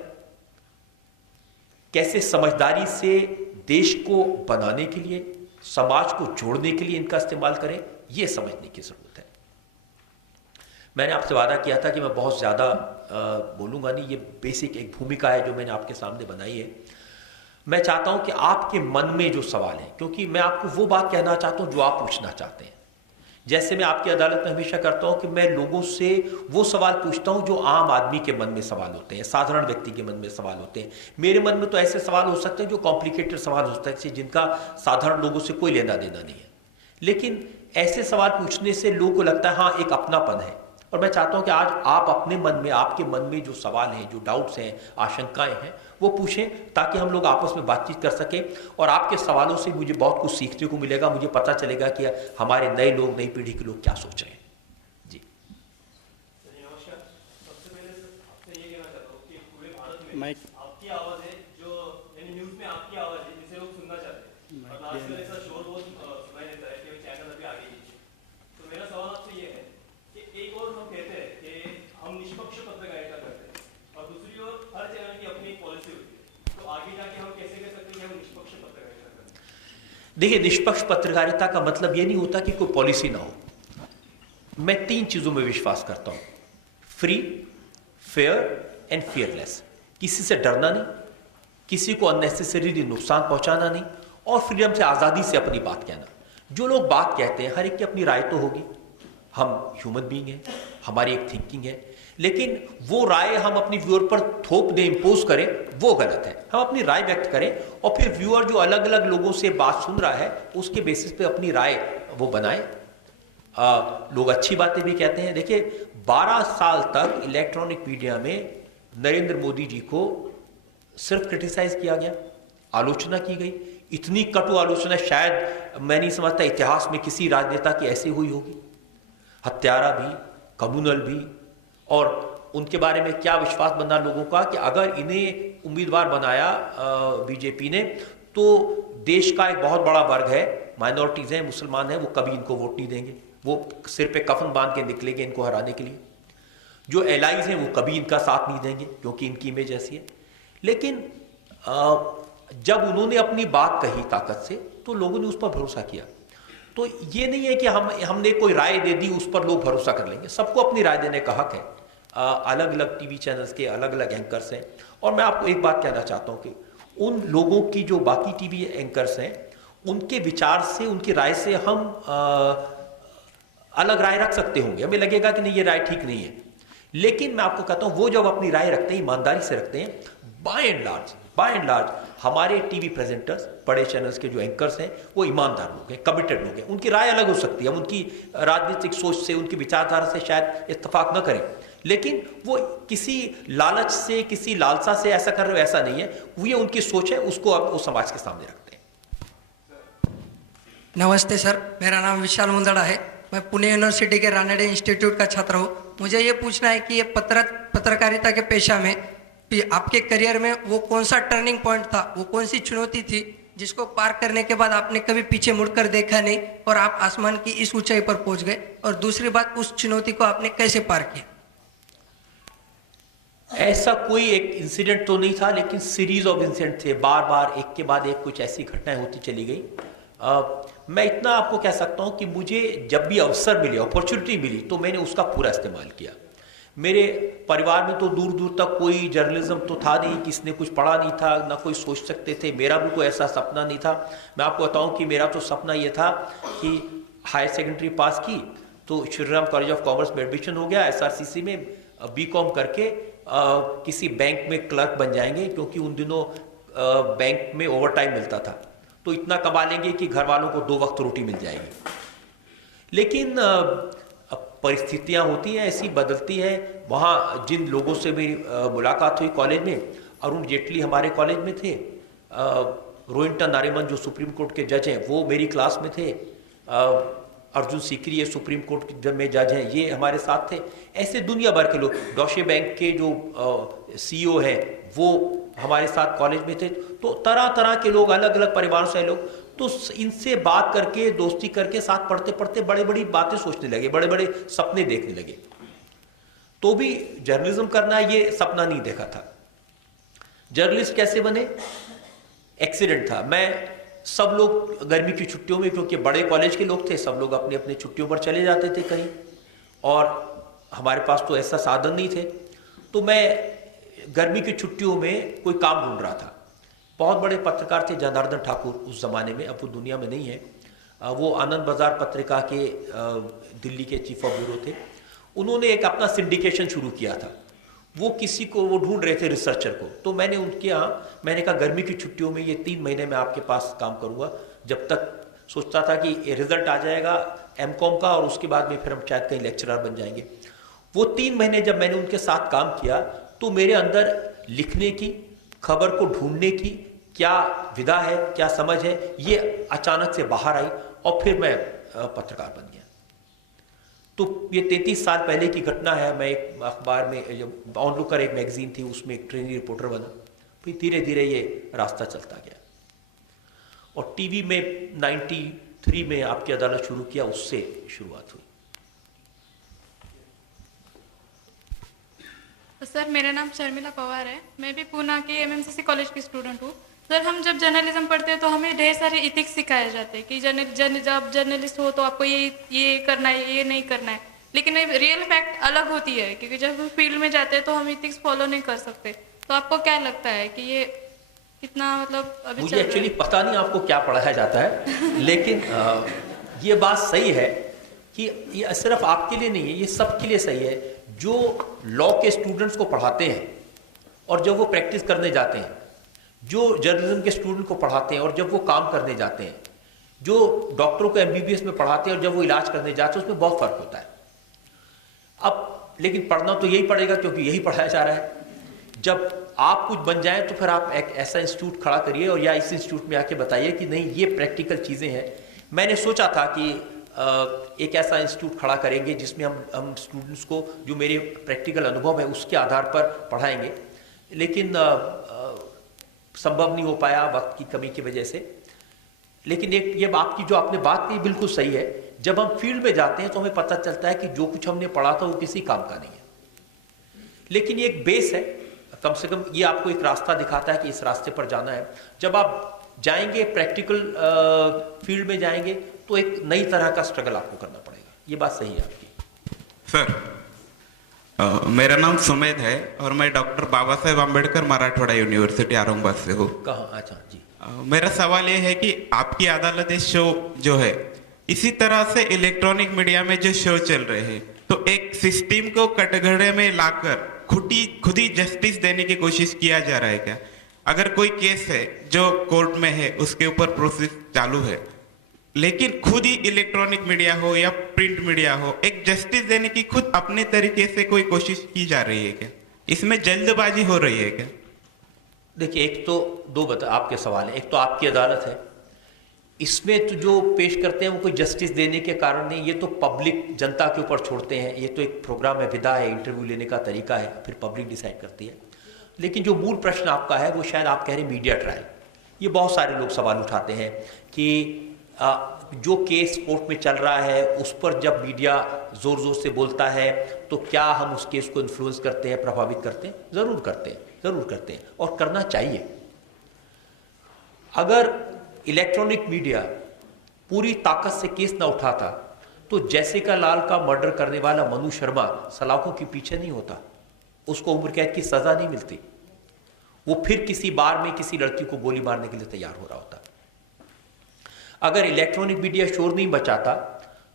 कैसे समझदारी से देश को बनाने के लिए, समाज को जोड़ने के लिए इनका इस्तेमाल करें, यह समझने की ज़रूरत है। मैंने आपसे वादा किया था कि मैं बहुत ज़्यादा बोलूँगा नहीं, ये बेसिक एक भूमिका है जो मैंने आपके सामने बनाई है। मैं चाहता हूँ कि आपके मन में जो सवाल है, क्योंकि मैं आपको वो बात कहना चाहता हूँ जो आप पूछना चाहते हैं। जैसे मैं आपकी अदालत में हमेशा करता हूँ कि मैं लोगों से वो सवाल पूछता हूँ जो आम आदमी के मन में सवाल होते हैं, साधारण व्यक्ति के मन में सवाल होते हैं। मेरे मन में तो ऐसे सवाल हो सकते हैं जो कॉम्प्लिकेटेड सवाल हो सकते हैं, जिनका साधारण लोगों से कोई लेना देना नहीं है, लेकिन ऐसे सवाल पूछने से लोगों को लगता है हाँ एक अपनापन है। और मैं चाहता हूं कि आज आप अपने मन में, आपके मन में जो सवाल हैं, जो डाउट्स हैं, आशंकाएं हैं, वो पूछें, ताकि हम लोग आपस में बातचीत कर सकें। और आपके सवालों से मुझे बहुत कुछ सीखने को मिलेगा, मुझे पता चलेगा कि हमारे नए लोग, नई पीढ़ी के लोग क्या सोच रहे हैं। जी आपकी आवाज है जो न्यूज में आपकी आवाज है जिसे लोग सुनना चाहते हैं, और आजकल ऐसा शोर बहुत सुनाई देता है कि चैनल अभी आगे नीचे। तो मेरा सवाल आपसे ये है कि एक और हम कहते हैं कि हम निष्पक्ष पत्रकारिता करते हैं, और दूसरी ओर हर चैनल की अपनी पॉलिसी होती है, तो आगे जाके हम कैसे कह सकते हैं कि हम निष्पक्ष पत्रकारिता करते हैं? देखिए, निष्पक्ष पत्रकारिता का मतलब ये नहीं होता कि कोई पॉलिसी ना हो। मैं 3 चीजों में विश्वास करता हूं: फ्री, फेयर एंड फियरलेस। किसी से डरना नहीं, किसी को अननेसेसरीली नुकसान पहुंचाना नहीं, और फ्रीडम से, आजादी से अपनी बात कहना। जो लोग बात कहते हैं, हर एक की अपनी राय तो होगी, हम ह्यूमन बीइंग हैं, हमारी एक थिंकिंग है, लेकिन वो राय हम अपनी व्यूअर पर थोप दें, इम्पोज करें, वो गलत है। हम अपनी राय व्यक्त करें, और फिर व्यूअर जो अलग अलग लोगों से बात सुन रहा है, उसके बेसिस पे अपनी राय वो बनाए। लोग अच्छी बातें भी कहते हैं। देखिए, 12 साल तक इलेक्ट्रॉनिक मीडिया में नरेंद्र मोदी जी को सिर्फ क्रिटिसाइज किया गया, आलोचना की गई। इतनी कटु आलोचना शायद मैं नहीं समझता इतिहास में किसी राजनेता की ऐसी हुई होगी। हत्यारा भी, कम्युनल भी, और उनके बारे में क्या विश्वास बना लोगों का कि अगर इन्हें उम्मीदवार बनाया बीजेपी ने, तो देश का एक बहुत बड़ा वर्ग है, माइनॉरिटीज हैं, मुसलमान हैं, वो कभी इनको वोट नहीं देंगे, वो सिर पे कफन बांध के निकलेंगे इनको हराने के लिए। जो एलाइज हैं वो कभी इनका साथ नहीं देंगे, क्योंकि इनकी इमेज ऐसी है। लेकिन जब उन्होंने अपनी बात कही ताकत से, तो लोगों ने उस पर भरोसा किया। तो ये नहीं है कि हमने कोई राय दे दी उस पर लोग भरोसा कर लेंगे। सबको अपनी राय देने का हक है। अलग अलग टीवी चैनल्स के अलग अलग एंकर्स हैं, और मैं आपको एक बात कहना चाहता हूँ कि उन लोगों की जो बाकी टीवी एंकर्स हैं, उनके विचार से, उनकी राय से हम अलग राय रख सकते होंगे, हमें लगेगा कि नहीं ये राय ठीक नहीं है, लेकिन मैं आपको कहता हूं वो जब अपनी राय रखते हैं, ईमानदारी से रखते हैं, बाय एंड लार्ज हमारे टीवी प्रेजेंटर्स, बड़े चैनल्स के जो एंकर्स हैं, वो ईमानदार लोग हैं, कमिटेड लोग हैं। उनकी राय अलग हो सकती है, हम उनकी राजनीतिक सोच से, उनकी विचारधारा से शायद इत्तेफाक न करें, लेकिन वो किसी लालच से, किसी लालसा से ऐसा कर रहे हो, ऐसा नहीं है। वो ये उनकी सोच है, उसको अब वो समाज के सामने रखते हैं। नमस्ते सर, मेरा नाम विशाल मुंदड़ा है। मैं पुणे यूनिवर्सिटी के रानडे इंस्टीट्यूट का छात्र हूँ। मुझे ये पूछना है कि ये पत्रकारिता के पेशा में आपके करियर में वो कौन सा टर्निंग पॉइंट था, वो कौन सी चुनौती थी जिसको पार करने के बाद आपने कभी पीछे मुड़कर देखा नहीं और आप आसमान की इस ऊंचाई पर पहुंच गए? और दूसरी बात, उस चुनौती को आपने कैसे पार किया? ऐसा कोई एक इंसिडेंट तो नहीं था, लेकिन सीरीज ऑफ इंसिडेंट थे, बार बार एक के बाद एक कुछ ऐसी घटनाएं होती चली गई। मैं इतना आपको कह सकता हूं कि मुझे जब भी अवसर मिले, अपॉर्चुनिटी मिली, तो मैंने उसका पूरा इस्तेमाल किया। मेरे परिवार में तो दूर दूर तक कोई जर्नलिज्म तो था नहीं, किसने कुछ पढ़ा नहीं था, ना कोई सोच सकते थे, मेरा भी कोई ऐसा सपना नहीं था। मैं आपको बताऊं कि मेरा तो सपना ये था कि हायर सेकेंडरी पास की तो Shri Ram college of commerce में एडमिशन हो गया, SRCC में BCom करके किसी बैंक में क्लर्क बन जाएंगे, क्योंकि उन दिनों बैंक में ओवर टाइम मिलता था, तो इतना कमा लेंगे कि घर वालों को 2 वक्त रोटी मिल जाएगी। लेकिन परिस्थितियां होती हैं ऐसी, बदलती है, वहाँ जिन लोगों से मेरी मुलाकात हुई कॉलेज में, अरुण जेटली हमारे कॉलेज में थे, रोहिंटन नारिमन जो सुप्रीम कोर्ट के जज हैं वो मेरी क्लास में थे, अर्जुन सीकरी ये सुप्रीम कोर्ट में जज हैं ये हमारे साथ थे। ऐसे दुनिया भर के लोग, डॉशे बैंक के जो CEO हैं वो हमारे साथ कॉलेज में थे। तो तरह तरह के लोग, अलग अलग परिवारों से लोग, तो इनसे बात करके, दोस्ती करके, साथ पढ़ते पढ़ते बड़े बड़ी बातें सोचने लगे, बड़े बड़े सपने देखने लगे। तो भी जर्नलिज्म करना ये सपना नहीं देखा था। जर्नलिस्ट कैसे बने? एक्सीडेंट था। मैं, सब लोग गर्मी की छुट्टियों में, क्योंकि बड़े कॉलेज के लोग थे, सब लोग अपने अपने छुट्टियों पर चले जाते थे कहीं, और हमारे पास तो ऐसा साधन नहीं थे। तो मैं गर्मी की छुट्टियों में कोई काम ढूंढ रहा था। बहुत बड़े पत्रकार थे जनार्दन ठाकुर उस जमाने में, अब वो दुनिया में नहीं है। वो आनंद बाजार पत्रिका के दिल्ली के चीफ ऑफ ब्यूरो थे। उन्होंने एक अपना सिंडिकेशन शुरू किया था। वो किसी को वो ढूंढ रहे थे, रिसर्चर को। तो मैंने उनके यहाँ, मैंने कहा गर्मी की छुट्टियों में ये 3 महीने में आपके पास काम करूँगा, जब तक सोचता था कि रिजल्ट आ जाएगा MCOM का और उसके बाद में फिर हम शायद कहीं लेक्चरर बन जाएंगे। वो 3 महीने जब मैंने उनके साथ काम किया तो मेरे अंदर लिखने की, खबर को ढूंढने की क्या विधा है, क्या समझ है, ये अचानक से बाहर आई और फिर मैं पत्रकार बन गया। तो ये 33 साल पहले की घटना है। मैं एक अखबार में, जब ऑनलुकर एक मैगजीन थी, उसमें एक ट्रेनी रिपोर्टर बना। फिर धीरे धीरे ये रास्ता चलता गया और टीवी में 93 में आपकी अदालत शुरू किया, उससे शुरुआत हुई। सर, मेरा नाम शर्मिला पवार है। मैं भी पूना के MMCC कॉलेज की स्टूडेंट हूँ। सर, हम जब जर्नलिज्म पढ़ते हैं तो हमें ढेर सारे इथिक्स सिखाए जाते हैं कि जब जर्नलिस्ट हो तो आपको ये करना है, ये नहीं करना है। लेकिन रियल फैक्ट अलग होती है, क्योंकि जब हम फील्ड में जाते हैं तो हम इथिक्स फॉलो नहीं कर सकते। तो आपको क्या लगता है कि ये कितना, मतलब अभी मुझे एक्चुअली पता नहीं आपको क्या पढ़ाया जाता है, लेकिन ये बात सही है कि ये सिर्फ आपके लिए नहीं है, ये सबके लिए सही है। जो लॉ के स्टूडेंट्स को पढ़ाते हैं और जब वो प्रैक्टिस करने जाते हैं, जो जर्नलिज्म के स्टूडेंट को पढ़ाते हैं और जब वो काम करने जाते हैं, जो डॉक्टरों को MBBS में पढ़ाते हैं और जब वो इलाज करने जाते हैं, उसमें बहुत फर्क होता है। अब लेकिन पढ़ना तो यही पड़ेगा, क्योंकि यही पढ़ाया जा रहा है। जब आप कुछ बन जाएं तो फिर आप एक ऐसा इंस्टीट्यूट खड़ा करिए और या इस इंस्टीट्यूट में आके बताइए कि नहीं, ये प्रैक्टिकल चीज़ें हैं। मैंने सोचा था कि एक ऐसा इंस्टीट्यूट खड़ा करेंगे जिसमें हम स्टूडेंट्स को जो मेरे प्रैक्टिकल अनुभव है उसके आधार पर पढ़ाएंगे, लेकिन संभव नहीं हो पाया वक्त की कमी की वजह से। लेकिन एक ये आपकी जो आपने बात की बिल्कुल सही है। जब हम फील्ड में जाते हैं तो हमें पता चलता है कि जो कुछ हमने पढ़ा था वो किसी काम का नहीं है, लेकिन ये एक बेस है। कम से कम ये आपको एक रास्ता दिखाता है कि इस रास्ते पर जाना है। जब आप जाएंगे प्रैक्टिकल फील्ड में जाएंगे तो एक नई तरह का स्ट्रगल आपको करना पड़ेगा। ये बात सही है आपकी। सर, मेरा नाम सुमेध है और मैं डॉक्टर बाबा साहेब आम्बेडकर मराठवाड़ा यूनिवर्सिटी औरंगाबाद से हूँ। कहाँ? अच्छा जी। मेरा सवाल ये है कि आपकी अदालत शो जो है, इसी तरह से इलेक्ट्रॉनिक मीडिया में जो शो चल रहे हैं, तो एक सिस्टम को कटघरे में लाकर खुद ही जस्टिस देने की कोशिश किया जा रहा है क्या? अगर कोई केस है जो कोर्ट में है, उसके ऊपर प्रोसेस चालू है, लेकिन खुद ही इलेक्ट्रॉनिक मीडिया हो या प्रिंट मीडिया हो, एक जस्टिस देने की खुद अपने तरीके से कोई कोशिश की जा रही है क्या? इसमें जल्दबाजी हो रही है क्या? देखिए, एक तो दो आपके सवाल है। एक तो आपकी अदालत है, इसमें तो जो पेश करते हैं वो कोई जस्टिस देने के कारण नहीं, ये तो पब्लिक जनता के ऊपर छोड़ते हैं। ये तो एक प्रोग्राम है, विधा है, इंटरव्यू लेने का तरीका है, फिर पब्लिक डिसाइड करती है। लेकिन जो मूल प्रश्न आपका है वो शायद आप कह रहे हैं मीडिया ट्रायल। ये बहुत सारे लोग सवाल उठाते हैं कि जो केस कोर्ट में चल रहा है उस पर जब मीडिया जोर जोर से बोलता है तो क्या हम उस केस को इन्फ्लुएंस करते हैं, प्रभावित करते हैं? जरूर करते हैं, जरूर करते हैं, और करना चाहिए। अगर इलेक्ट्रॉनिक मीडिया पूरी ताकत से केस ना उठाता तो जैसिका लाल का मर्डर करने वाला मनु शर्मा सलाखों के पीछे नहीं होता, उसको उम्र कैद की सजा नहीं मिलती, वो फिर किसी बार में किसी लड़की को गोली मारने के लिए तैयार हो रहा होता। अगर इलेक्ट्रॉनिक मीडिया शोर नहीं बचाता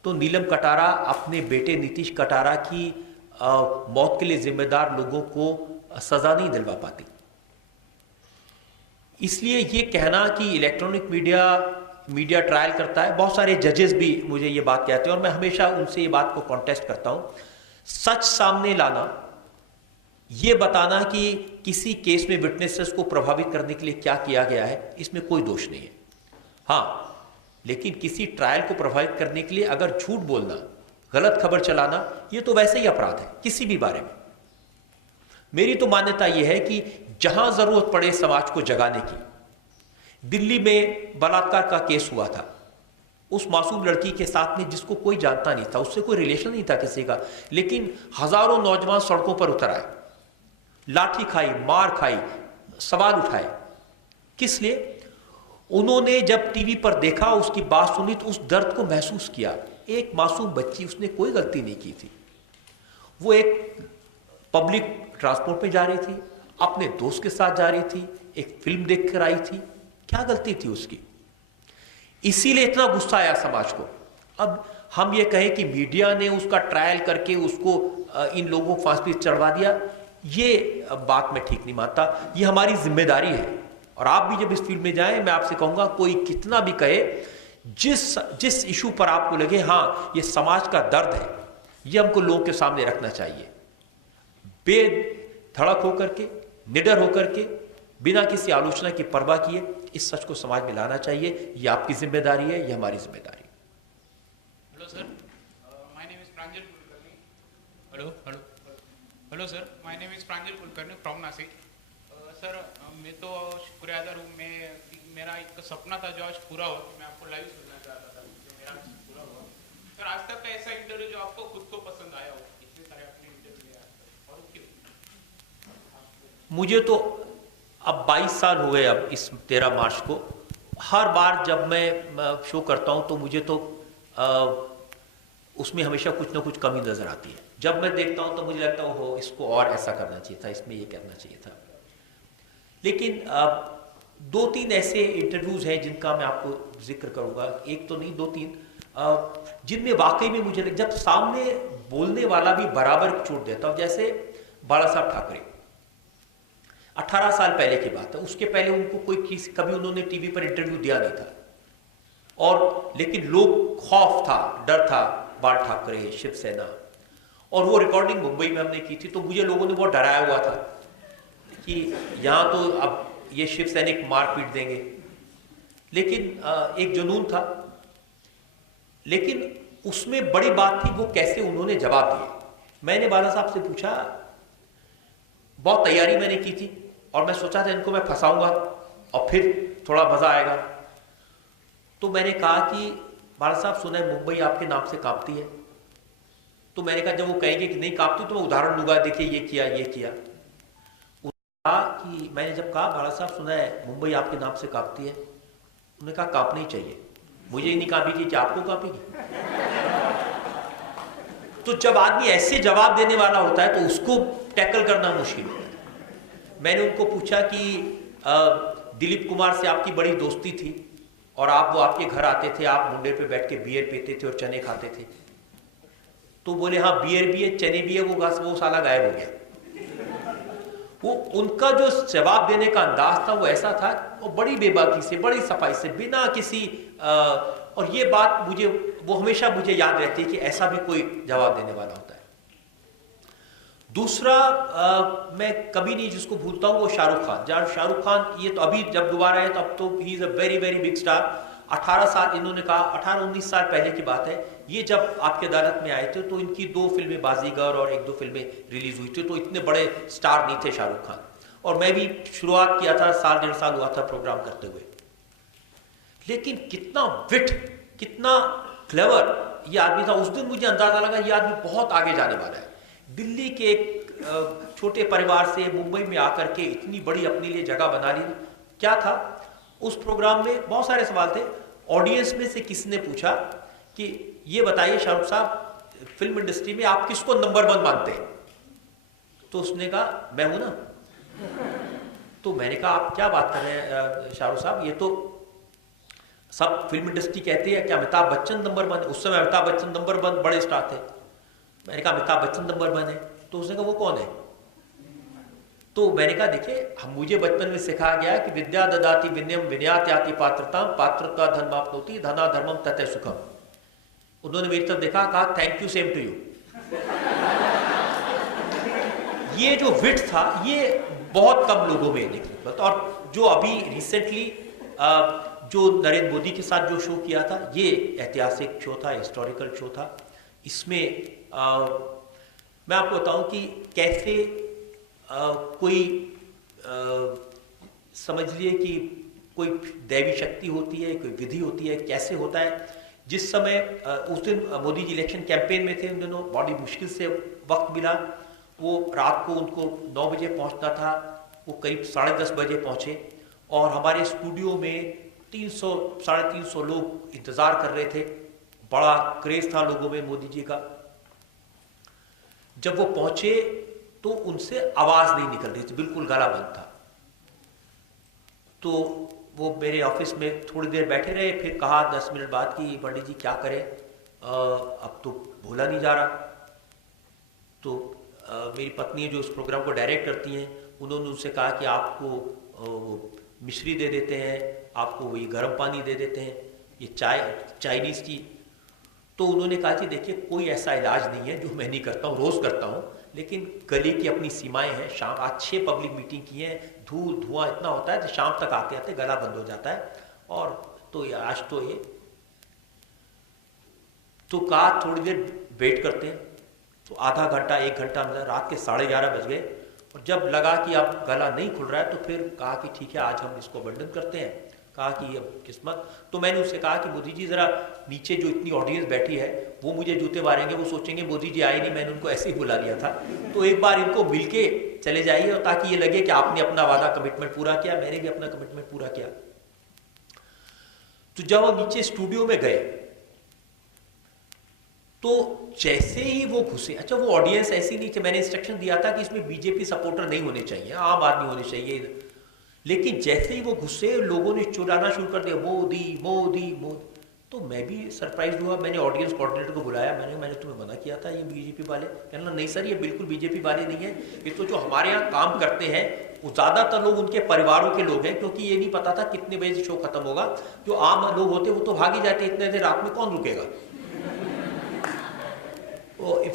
तो नीलम कटारा अपने बेटे नीतीश कटारा की मौत के लिए जिम्मेदार लोगों को सजा नहीं दिलवा पाती। इसलिए ये कहना कि इलेक्ट्रॉनिक मीडिया ट्रायल करता है, बहुत सारे जजेस भी मुझे ये बात कहते हैं और मैं हमेशा उनसे ये बात को कॉन्टेस्ट करता हूं। सच सामने लाना ये बताना कि किसी केस में विटनेसेस को प्रभावित करने के लिए क्या किया गया है, इसमें कोई दोष नहीं है। हाँ, लेकिन किसी ट्रायल को प्रभावित करने के लिए अगर झूठ बोलना, गलत खबर चलाना, ये तो वैसे ही अपराध है किसी भी बारे में। मेरी तो मान्यता यह है कि जहां जरूरत पड़े समाज को जगाने की, दिल्ली में बलात्कार का केस हुआ था, उस मासूम लड़की के साथ में जिसको कोई जानता नहीं था, उससे कोई रिलेशन नहीं था किसी का, लेकिन हजारों नौजवान सड़कों पर उतर आए, लाठी खाई, मार खाई, सवाल उठाए। किस लिए? उन्होंने जब टीवी पर देखा, उसकी बात सुनी तो उस दर्द को महसूस किया। एक मासूम बच्ची, उसने कोई गलती नहीं की थी, वो एक पब्लिक ट्रांसपोर्ट में जा रही थी, अपने दोस्त के साथ जा रही थी, एक फिल्म देखकर आई थी, क्या गलती थी उसकी? इसीलिए इतना गुस्सा आया समाज को। अब हम ये कहें कि मीडिया ने उसका ट्रायल करके उसको इन लोगों को फांसी चढ़वा दिया, ये बात मैं ठीक नहीं मानता। ये हमारी जिम्मेदारी है, और आप भी जब इस फील्ड में जाएं, मैं आपसे कहूंगा कोई कितना भी कहे, जिस इशू पर आपको लगे हाँ ये समाज का दर्द है, ये हमको लोगों के सामने रखना चाहिए, बेधड़क होकर के, निडर होकर के, बिना किसी आलोचना की परवाह किए इस सच को समाज में लाना चाहिए। ये आपकी जिम्मेदारी है, ये हमारी जिम्मेदारी है। Hello sir, my name is Pranjal Kulkarni. Hello sir, my name is Pranjal Kulkarni from Nashik. Sir मैं तो शुक्रियादार हूँ। मेरा एक सपना था जो आज पूरा हो, मैं आपको लाइव सुनना चाहता था, जो मेरा पूरा हुआ। सर आज तक का ऐसा इंटरव्यू जो आपको खुद को पसंद आया हो, इतने सारे आपने इंटरव्यू लिया और क्यों? मुझे तो अब 22 साल हो गए, अब इस 13 मार्च को, हर बार जब मैं शो करता हूं तो मुझे तो उसमें हमेशा कुछ ना कुछ कमी नजर आती है। जब मैं देखता हूं तो मुझे लगता है ओहो इसको और ऐसा करना चाहिए था, इसमें ये करना चाहिए था। लेकिन 2-3 ऐसे इंटरव्यूज हैं जिनका मैं आपको जिक्र करूंगा, एक तो नहीं 2-3, जिनमें वाकई में मुझे जब सामने बोलने वाला भी बराबर चोट देता हूं, जैसे बाला साहब ठाकरे, 18 साल पहले की बात है, उसके पहले उनको कभी उन्होंने टीवी पर इंटरव्यू दिया नहीं था, और लेकिन लोग खौफ था, डर था, बाल ठाकरे, शिवसेना, और वो रिकॉर्डिंग मुंबई में हमने की थी, तो मुझे लोगों ने बहुत डराया हुआ था कि यहाँ तो अब ये शिव सैनिक मार पीट देंगे, लेकिन एक जुनून था। लेकिन उसमें बड़ी बात थी वो कैसे उन्होंने जवाब दिए। मैंने बाला साहब से पूछा, बहुत तैयारी मैंने की थी और मैं सोचा था इनको मैं फंसाऊंगा और फिर थोड़ा मजा आएगा, तो मैंने कहा कि बाला साहब सुना है मुंबई आपके नाम से कांपती है। तो मैंने कहा जब वो कहेंगे कि नहीं कांपती तो मैं उदाहरण दूंगा, देखिए ये किया ये किया। कि मैंने जब कहा बाला साहब सुना है मुंबई आपके नाम से कांपती है, उन्होंने कहा कांपनी चाहिए, मुझे ही नहीं कांपेगी कि आपको कांपेगी। तो जब आदमी ऐसे जवाब देने वाला होता है तो उसको टैकल करना मुश्किल होता है। मैंने उनको पूछा कि दिलीप कुमार से आपकी बड़ी दोस्ती थी और वो आपके घर आते थे, आप मुंडे पे बैठ के बियर पीते थे और चने खाते थे, तो बोले हाँ बियर भी है, चने भी है, वो साला गायब हो गया। वो उनका जो जवाब देने का अंदाज था वो ऐसा था, वो बड़ी बेबाकी से, बड़ी सफाई से, बिना किसी और ये बात मुझे वो हमेशा मुझे याद रहती है कि ऐसा भी कोई जवाब देने वाला होता है। दूसरा मैं कभी नहीं जिसको भूलता हूं वो शाहरुख खान। शाहरुख खान ये तो अभी जब दोबारा है तो अब तो he is a very very big star. 18 साल इन्होंने कहा, 18-19 साल पहले की बात है, ये जब आपकी अदालत में आए थे तो इनकी 2 फिल्में बाजीगर और 1-2 फिल्में रिलीज हुई थी, तो इतने बड़े स्टार नहीं थे शाहरुख खान। और मैं भी शुरुआत किया था, 1.5 साल हुआ था प्रोग्राम करते हुए। लेकिन कितना विट, कितना क्लेवर ये आदमी था। उस दिन मुझे अंदाजा लगा ये आदमी बहुत आगे जाने वाला है। दिल्ली के एक छोटे परिवार से मुंबई में आकर के इतनी बड़ी अपने लिए जगह बना ली। क्या था उस प्रोग्राम में, बहुत सारे सवाल थे। ऑडियंस में से किसी ने पूछा कि ये बताइए शाहरुख साहब, फिल्म इंडस्ट्री में आप किसको नंबर 1 मानते हैं? तो उसने कहा मैं हूं ना। तो मैंने कहा आप क्या बात कर रहे हैं शाहरुख साहब, ये तो सब फिल्म इंडस्ट्री कहती है कि अमिताभ बच्चन नंबर 1 है। उस समय अमिताभ बच्चन नंबर 1 बड़े स्टार थे। मैंने कहा अमिताभ बच्चन नंबर 1 है। तो उसने कहा वो कौन है? तो मैंने कहा देखिए, मुझे बचपन में सिखाया गया है कि विद्या ददाति विनयम विनयात याति पात्रता पात्रता धर्माप्नोति धना धर्मम ततः सुखम। उन्होंने मेरी तरफ देखा, कहा thank you, same to you. ये जो विड्थ था ये बहुत कम लोगों में निकली। और जो अभी रिसेंटली जो नरेंद्र मोदी के साथ जो शो किया था, ये ऐतिहासिक शो था, हिस्टोरिकल शो था। इसमें मैं आपको बताऊं कि कैसे कोई समझ लिए कि कोई दैवी शक्ति होती है, कोई विधि होती है, कैसे होता है। जिस समय उस दिन मोदी जी इलेक्शन कैंपेन में थे, उन दिनों बड़ी मुश्किल से वक्त मिला। वो रात को उनको 9 बजे पहुंचना था, वो करीब 10:30 बजे पहुंचे और हमारे स्टूडियो में 300-350 लोग इंतजार कर रहे थे। बड़ा क्रेज था लोगों में मोदी जी का। जब वो पहुंचे तो उनसे आवाज नहीं निकल रही थी, बिल्कुल गला बंद था। तो वो मेरे ऑफिस में थोड़ी देर बैठे रहे, फिर कहा 10 मिनट बाद कि पंडित जी क्या करें, अब तो बोला नहीं जा रहा। तो मेरी पत्नी जो उस प्रोग्राम को डायरेक्ट करती हैं, उन्होंने उनसे कहा कि आपको मिश्री दे देते हैं, आपको वही गर्म पानी दे देते हैं, ये चाइनीज़ की। तो उन्होंने कहा कि देखिए कोई ऐसा इलाज नहीं है जो मैं नहीं करता हूँ, रोज़ करता हूँ, लेकिन गले की अपनी सीमाएं हैं। शाम आज 6 पब्लिक मीटिंग की है, धुआं इतना होता है कि शाम तक आते आते गला बंद हो जाता है। और तो आज तो ये तो कहा थोड़ी देर वेट करते हैं। तो आधा घंटा 1 घंटा मतलब रात के 11:30 बज गए। और जब लगा कि अब गला नहीं खुल रहा है तो फिर कहा कि ठीक है आज हम इसको अबंडन करते हैं। कहा कि अब किस्मत। तो मैंने उससे कहा कि मोदी जी ज़रा नीचे जो इतनी ऑडियंस बैठी है वो मुझे जूते मारेंगे, वो सोचेंगे मोदी जी आए नहीं, मैंने उनको ऐसे ही बुला लिया था। तो एक बार इनको मिलके चले जाइए, और ताकि ये लगे कि आपने अपना वादा कमिटमेंट पूरा किया, मैंने भी अपना कमिटमेंट पूरा किया। तो जब हम नीचे स्टूडियो में गए तो जैसे ही वो घुसे, अच्छा वो ऑडियंस ऐसी नहीं थी, मैंने इंस्ट्रक्शन दिया था कि इसमें बीजेपी सपोर्टर नहीं होने चाहिए, आम आदमी होने चाहिए। लेकिन जैसे ही वो घुसे लोगों ने चिल्लाना शुरू कर दिया, मोदी मोदी मोदी। तो मैं भी सरप्राइज हुआ। मैंने ऑडियंस कोऑर्डिनेटर को बुलाया, मैंने तुम्हें मना किया था ये बीजेपी वाले। कहना नहीं सर ये बिल्कुल बीजेपी वाले नहीं है, ये तो जो हमारे यहाँ काम करते हैं वो ज़्यादातर लोग उनके परिवारों के लोग हैं, क्योंकि ये नहीं पता था कितने बजे से शो खत्म होगा। जो आम लोग होते वो तो भाग ही जाते, इतने देर रात में कौन रुकेगा।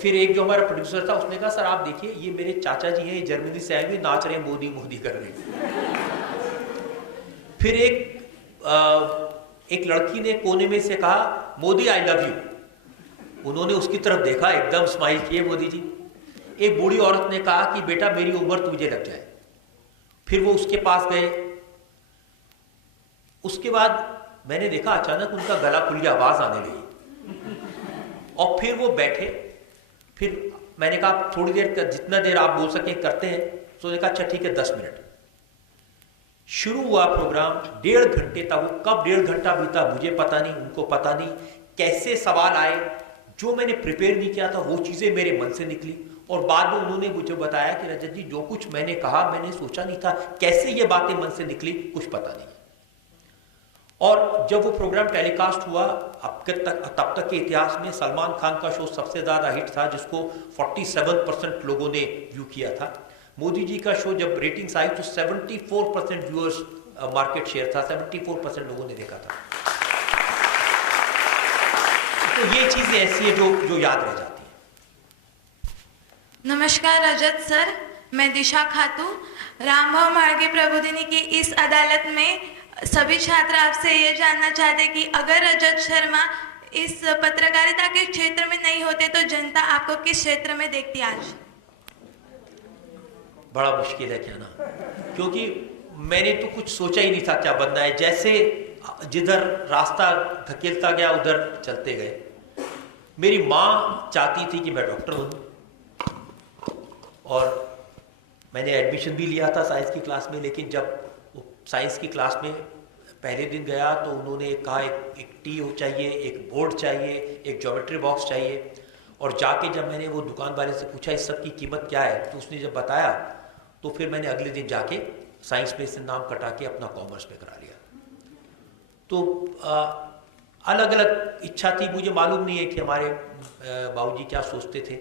फिर एक जो हमारा प्रोड्यूसर था उसने कहा सर आप देखिए ये मेरे चाचा जी हैं, ये जर्मनी से आए हुए, नाच रहे हैं, मोदी मोदी कर रहे हैं। फिर एक लड़की ने कोने में से कहा मोदी आई लव यू। उन्होंने उसकी तरफ देखा, एकदम स्माइल किए मोदी जी। एक बूढ़ी औरत ने कहा कि बेटा मेरी उम्र तुझे लग जाए। फिर वो उसके पास गए। उसके बाद मैंने देखा अचानक उनका गला खुल गया, आवाज आने लगी। और फिर वो बैठे। फिर मैंने कहा थोड़ी देर, जितना देर आप बोल सके करते हैं। तो देखा अच्छा ठीक है 10 मिनट। शुरू हुआ प्रोग्राम, 1.5 घंटे तक। वो कब 1.5 घंटा बीता मुझे पता नहीं, उनको पता नहीं। कैसे सवाल आए, जो मैंने प्रिपेयर नहीं किया था वो चीजें मेरे मन से निकली। और बाद में उन्होंने मुझे बताया कि रजत जी जो कुछ मैंने कहा मैंने सोचा नहीं था, कैसे ये बातें मन से निकली कुछ पता नहीं। और जब वो प्रोग्राम टेलीकास्ट हुआ, तब तक के इतिहास में सलमान खान का शो सबसे ज्यादा हिट था, जिसको 47% लोगों ने व्यू किया था। मोदी जी का शो जब रेटिंग्स आई तो 74% व्यूअर्स मार्केट शेयर था, 74% लोगों ने देखा था। तो ये चीजें ऐसी है जो याद रह जाती है। नमस्कार रजत सर, मैं दिशा खातू। रामभाव मार्गे प्रबोधिनी की इस अदालत में सभी छात्र आपसे ये जानना चाहते कि अगर रजत शर्मा इस पत्रकारिता के क्षेत्र में नहीं होते तो जनता आपको किस क्षेत्र में देखती आज? बड़ा मुश्किल है कहना, क्योंकि मैंने तो कुछ सोचा ही नहीं था क्या बनना है। जैसे जिधर रास्ता धकेलता गया उधर चलते गए। मेरी माँ चाहती थी कि मैं डॉक्टर बनूं और मैंने एडमिशन भी लिया था साइंस की क्लास में। लेकिन जब साइंस की क्लास में पहले दिन गया तो उन्होंने कहा एक टी चाहिए, एक बोर्ड चाहिए, एक ज्योमेट्री बॉक्स चाहिए। और जाके जब मैंने वो दुकान वाले से पूछा इस सब की कीमत क्या है, तो उसने जब बताया तो फिर मैंने अगले दिन जाके साइंस में से नाम कटा के अपना कॉमर्स में करा लिया। तो अलग अलग इच्छा थी। मुझे मालूम नहीं है कि हमारे बाबूजी क्या सोचते थे।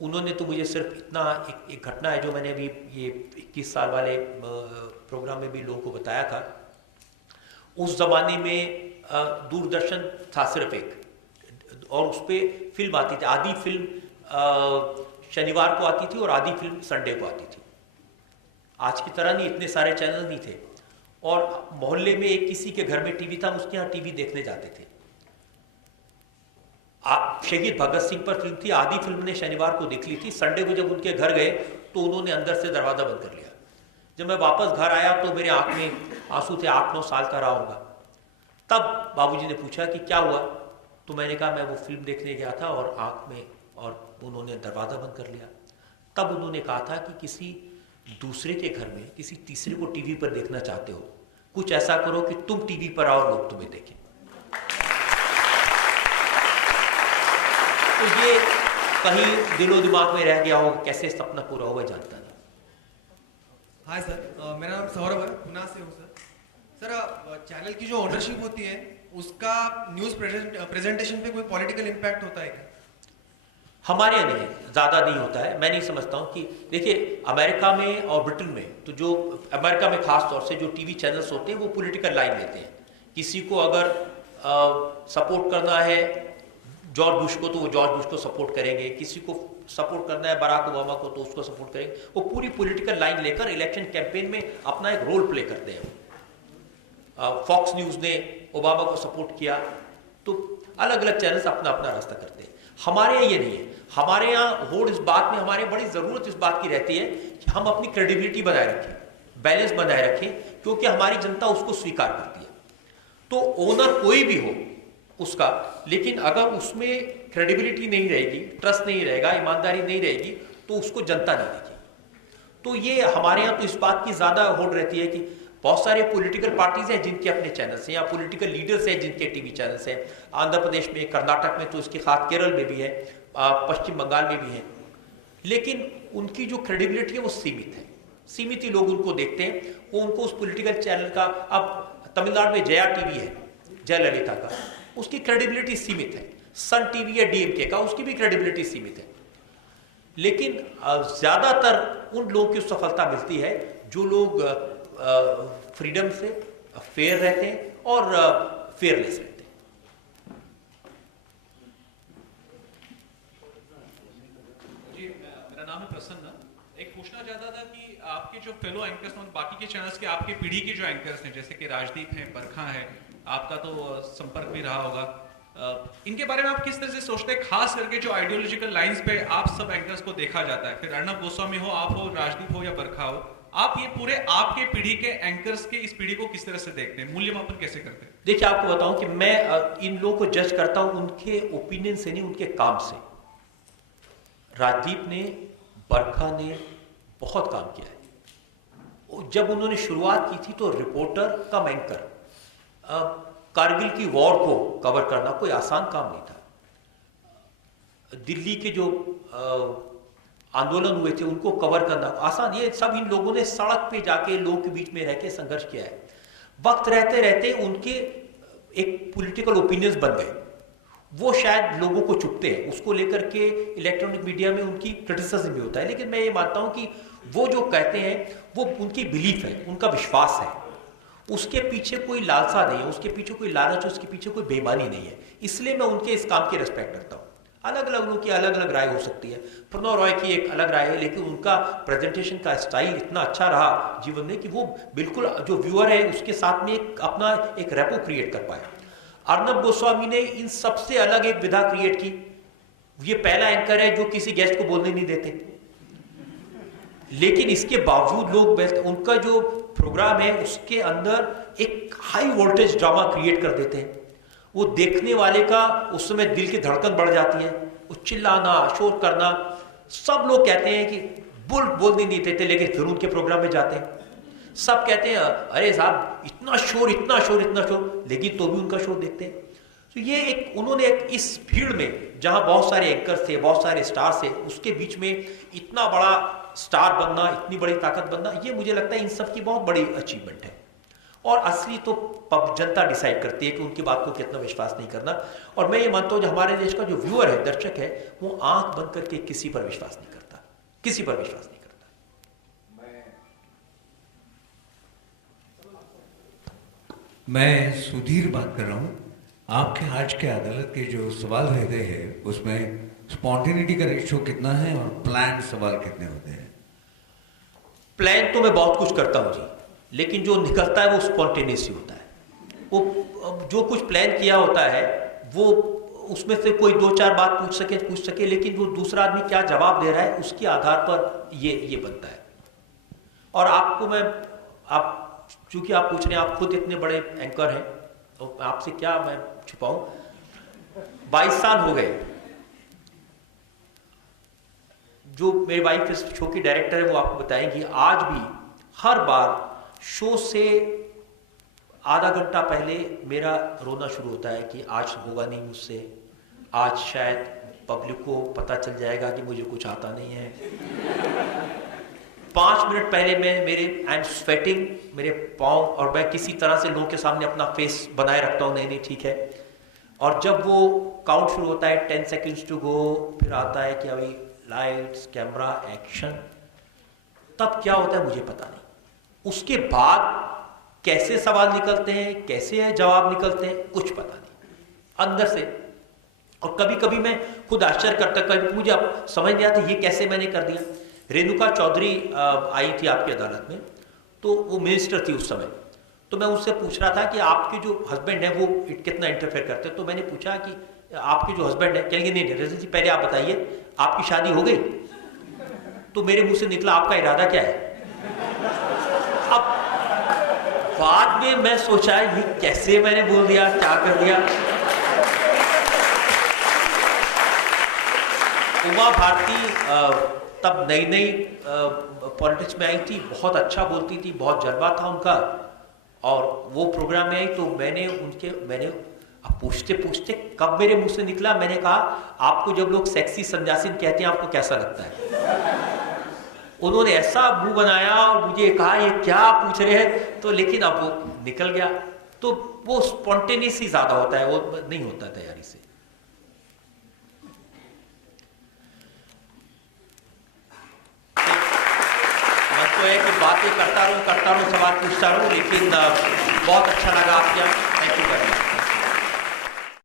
उन्होंने तो मुझे सिर्फ इतना एक घटना है जो मैंने अभी ये 21 साल वाले प्रोग्राम में भी लोगों को बताया था। उस जमाने में दूरदर्शन था सिर्फ एक, और उस पर फिल्म आती थी। आदि फिल्म शनिवार को आती थी और आधी फिल्म संडे को आती थी। आज की तरह नहीं, इतने सारे चैनल नहीं थे, और मोहल्ले में एक किसी के घर में टीवी था, उसके यहाँ टीवी देखने जाते थे। शहीद भगत सिंह पर फिल्म थी, आधी फिल्म ने शनिवार को देख ली थी। संडे को जब उनके घर गए तो उन्होंने अंदर से दरवाजा बंद कर लिया। जब मैं वापस घर आया तो मेरे आंख में आंसू थे, 8-9 साल का रहा होगा। तब बाबूजी ने पूछा कि क्या हुआ, तो मैंने कहा मैं वो फिल्म देखने गया था और आंख में, और उन्होंने दरवाजा बंद कर लिया। तब उन्होंने कहा था कि किसी दूसरे के घर में किसी तीसरे को टीवी पर देखना चाहते हो, कुछ ऐसा करो कि तुम टीवी पर आओ और लोग तुम्हें देखें। तो ये कहीं दिलो दिमाग में रह गया हो, कैसे सपना पूरा हुआ जानता नहीं। हाय सर, मेरा नाम सौरभ है, पुणे से हूँ सर। सर, चैनल की जो ओनरशिप होती है उसका न्यूज़ प्रेजेंटेशन पे कोई पॉलिटिकल इम्पैक्ट होता है क्या? हमारे यहाँ नहीं, ज़्यादा नहीं होता है। मैं नहीं समझता हूँ कि देखिए अमेरिका में और ब्रिटेन में, तो जो अमेरिका में खास तौर से जो टीवी चैनल्स होते हैं वो पॉलिटिकल लाइन लेते हैं। किसी को अगर सपोर्ट करना है जॉर्ज बुश को तो वो जॉर्ज बुश को सपोर्ट करेंगे, किसी को सपोर्ट करना है बराक ओबामा को तो उसको सपोर्ट करेंगे। वो पूरी पॉलिटिकल लाइन लेकर इलेक्शन कैंपेन में अपना एक रोल प्ले करते हैं। फॉक्स न्यूज़ ने ओबामा को सपोर्ट किया, तो अलग अलग चैनल्स अपना अपना रास्ता करते हैं। हमारे यहाँ ये नहीं है। हमारे यहाँ होड़ इस बात में, हमारे बड़ी ज़रूरत इस बात की रहती है कि हम अपनी क्रेडिबिलिटी बनाए रखें, बैलेंस बनाए रखें, क्योंकि हमारी जनता उसको स्वीकार करती है। तो ओनर कोई भी हो उसका, लेकिन अगर उसमें क्रेडिबिलिटी नहीं रहेगी, ट्रस्ट नहीं रहेगा, ईमानदारी नहीं रहेगी, तो उसको जनता नहीं देगी। तो ये हमारे यहाँ तो इस बात की ज़्यादा होड़ रहती है कि बहुत सारे पॉलिटिकल पार्टीज हैं जिनके अपने चैनल्स हैं, या पॉलिटिकल लीडर्स हैं जिनके टीवी चैनल्स हैं। आंध्र प्रदेश में, कर्नाटक में, तो इसके खास केरल में भी है, पश्चिम बंगाल में भी है। लेकिन उनकी जो क्रेडिबिलिटी है वो सीमित है, सीमित ही लोग उनको देखते हैं। वो उनको उस पॉलिटिकल चैनल का, अब तमिलनाडु में जया टीवी है, जयललिता का, उसकी क्रेडिबिलिटी सीमित है। सन टीवी है डीएमके का, उसकी भी क्रेडिबिलिटी सीमित है। लेकिन ज़्यादातर उन लोगों की सफलता मिलती है जो लोग फ्रीडम से फेयर रहते हैं और फेयरलेस रहते हैं। जी, मेरा नाम है प्रसन्न। एक पूछना चाहता था कि आपके जो फेलो एंकर्स हैं, बाकी के चैनल्स के आपकी पीढ़ी के जो एंकर्स हैं, जैसे कि राजदीप हैं, बरखा है, आपका तो संपर्क भी रहा होगा, इनके बारे में आप किस तरह से सोचते हैं, खास करके जो आइडियोलॉजिकल लाइंस पे आप सब एंकर्स को देखा जाता है, फिर अर्णब गोस्वामी हो, आप हो, राजदीप हो या बरखा हो, आप ये पूरे आपके पीढ़ी के एंकर्स के इस पीढ़ी को किस तरह से देखते हैं, मूल्यमापन कैसे करते हैं? देखिए, आपको बताऊं कि मैं इन लोगों को जज करता हूं उनके ओपिनियन से नहीं, उनके काम से। राजदीप ने, बरखा ने बहुत काम किया है। जब उन्होंने शुरुआत की थी तो रिपोर्टर कम एंकर, कारगिल की वॉर को कवर करना कोई आसान काम नहीं था। दिल्ली के जो आंदोलन हुए थे उनको कवर करना आसान, ये सब इन लोगों ने सड़क पे जाके लोगों के बीच में रह के संघर्ष किया है। वक्त रहते रहते उनके एक पॉलिटिकल ओपिनियंस बन गए, वो शायद लोगों को चुभते हैं, उसको लेकर के इलेक्ट्रॉनिक मीडिया में उनकी क्रिटिसिज्म भी होता है। लेकिन मैं ये मानता हूं कि वो जो कहते हैं वो उनकी बिलीफ है, उनका विश्वास है, उसके पीछे कोई लालसा नहीं है, उसके पीछे कोई लालच, उसके पीछे कोई बेईमानी नहीं है। इसलिए मैं उनके इस काम की रिस्पेक्ट करता हूँ। अलग अलग लोगों की अलग अलग राय हो सकती है, प्रणव रॉय की एक अलग राय है, लेकिन उनका प्रेजेंटेशन का स्टाइल इतना अच्छा रहा जीवन में कि वो बिल्कुल जो व्यूअर है उसके साथ में एक अपना एक रेपो क्रिएट कर पाया। अर्णब गोस्वामी ने इन सबसे अलग एक विधा क्रिएट की। ये पहला एंकर है जो किसी गेस्ट को बोलने नहीं देते, लेकिन इसके बावजूद लोग, उनका जो प्रोग्राम है उसके अंदर एक हाई वोल्टेज ड्रामा क्रिएट कर देते हैं। वो देखने वाले का उस समय दिल की धड़कन बढ़ जाती है, वो चिल्लाना, शोर करना। सब लोग कहते हैं कि बोलने नहीं देते, लेकिन फिर उनके प्रोग्राम में जाते हैं। सब कहते हैं अरे साहब इतना शोर, इतना शोर, इतना शोर, लेकिन तो भी उनका शोर देखते हैं। तो ये एक उन्होंने एक इस भीड़ में जहां बहुत सारे एंकर्स थे, बहुत सारे स्टार्स थे, उसके बीच में इतना बड़ा स्टार बनना, इतनी बड़ी ताकत बनना, ये मुझे लगता है इन सब की बहुत बड़ी अचीवमेंट है। और असली तो जनता डिसाइड करती है कि उनकी बात को कितना विश्वास नहीं करना। और मैं ये मानता हूँ जो हमारे देश का जो व्यूअर है, दर्शक है, वो आंख बंद करके किसी पर विश्वास नहीं करता, किसी पर विश्वास नहीं करता। मैं सुधीर बात कर रहा हूँ। आपके आज के अदालत के जो सवाल रहते हैं उसमें स्पॉन्टेनिटी का रेशियो कितना है और प्लान सवाल कितने होते हैं? प्लान तो मैं बहुत कुछ करता हूँ जी, लेकिन जो निकलता है वो स्पॉन्टेनियस ही होता है। वो जो कुछ प्लान किया होता है वो उसमें से कोई 2-4 बात पूछ सके, लेकिन वो दूसरा आदमी क्या जवाब दे रहा है उसके आधार पर ये बनता है। और आपको आप चूंकि आप पूछ रहे हैं, आप खुद इतने बड़े एंकर हैं तो आपसे क्या मैं छुपाऊं। 22 साल हो गए। जो मेरी वाइफ इस शो की डायरेक्टर है वो आपको बताएंगी, आज भी हर बार शो से आधा घंटा पहले मेरा रोना शुरू होता है कि आज होगा नहीं मुझसे, आज शायद पब्लिक को पता चल जाएगा कि मुझे कुछ आता नहीं है। 5 मिनट पहले आई एम स्वेटिंग, मेरे पाँव, और मैं किसी तरह से लोगों के सामने अपना फेस बनाए रखता हूँ, नहीं ठीक है। और जब वो काउंट शुरू होता है 10 सेकेंड्स टू गो, फिर आता है कि अभी लाइट्स कैमरा एक्शन, तब क्या होता है मुझे पता नहीं। उसके बाद कैसे सवाल निकलते हैं, कैसे जवाब निकलते हैं, कुछ पता नहीं अंदर से। और कभी कभी मैं खुद आश्चर्य करता, कभी मुझे अब समझ नहीं आता ये कैसे मैंने कर दिया। रेणुका चौधरी आई थी आपकी अदालत में, तो वो मिनिस्टर थी उस समय, तो मैं उससे पूछ रहा था कि आपके जो हस्बैंड है वो कितना इंटरफेयर करते हैं। तो मैंने पूछा कि आपके जो हस्बैंड है, कहेंगे नहीं रजत जी पहले आप बताइए आपकी शादी हो गई। तो मेरे मुंह से निकला आपका इरादा क्या है। अब बाद में मैं सोचा ये कैसे मैंने बोल दिया, क्या कर दिया। उमा भारती तब नई पॉलिटिक्स में आई थी, बहुत अच्छा बोलती थी, बहुत जज्बा था उनका, और वो प्रोग्राम में आई तो मैंने अब पूछते पूछते कब मेरे मुंह से निकला, मैंने कहा आपको जब लोग सेक्सी संन्यासिन कहते हैं आपको कैसा लगता है। उन्होंने ऐसा मुंह बनाया और मुझे कहा ये क्या पूछ रहे हैं, तो लेकिन अब वो निकल गया। तो वो स्पॉन्टेनियस ही ज्यादा होता है, वो नहीं होता तैयारी से। मन तो है कि बातें करता रहूं, सवाल पूछता रहूं, लेकिन बहुत अच्छा लगा आपके यहाँ। Thank you very much.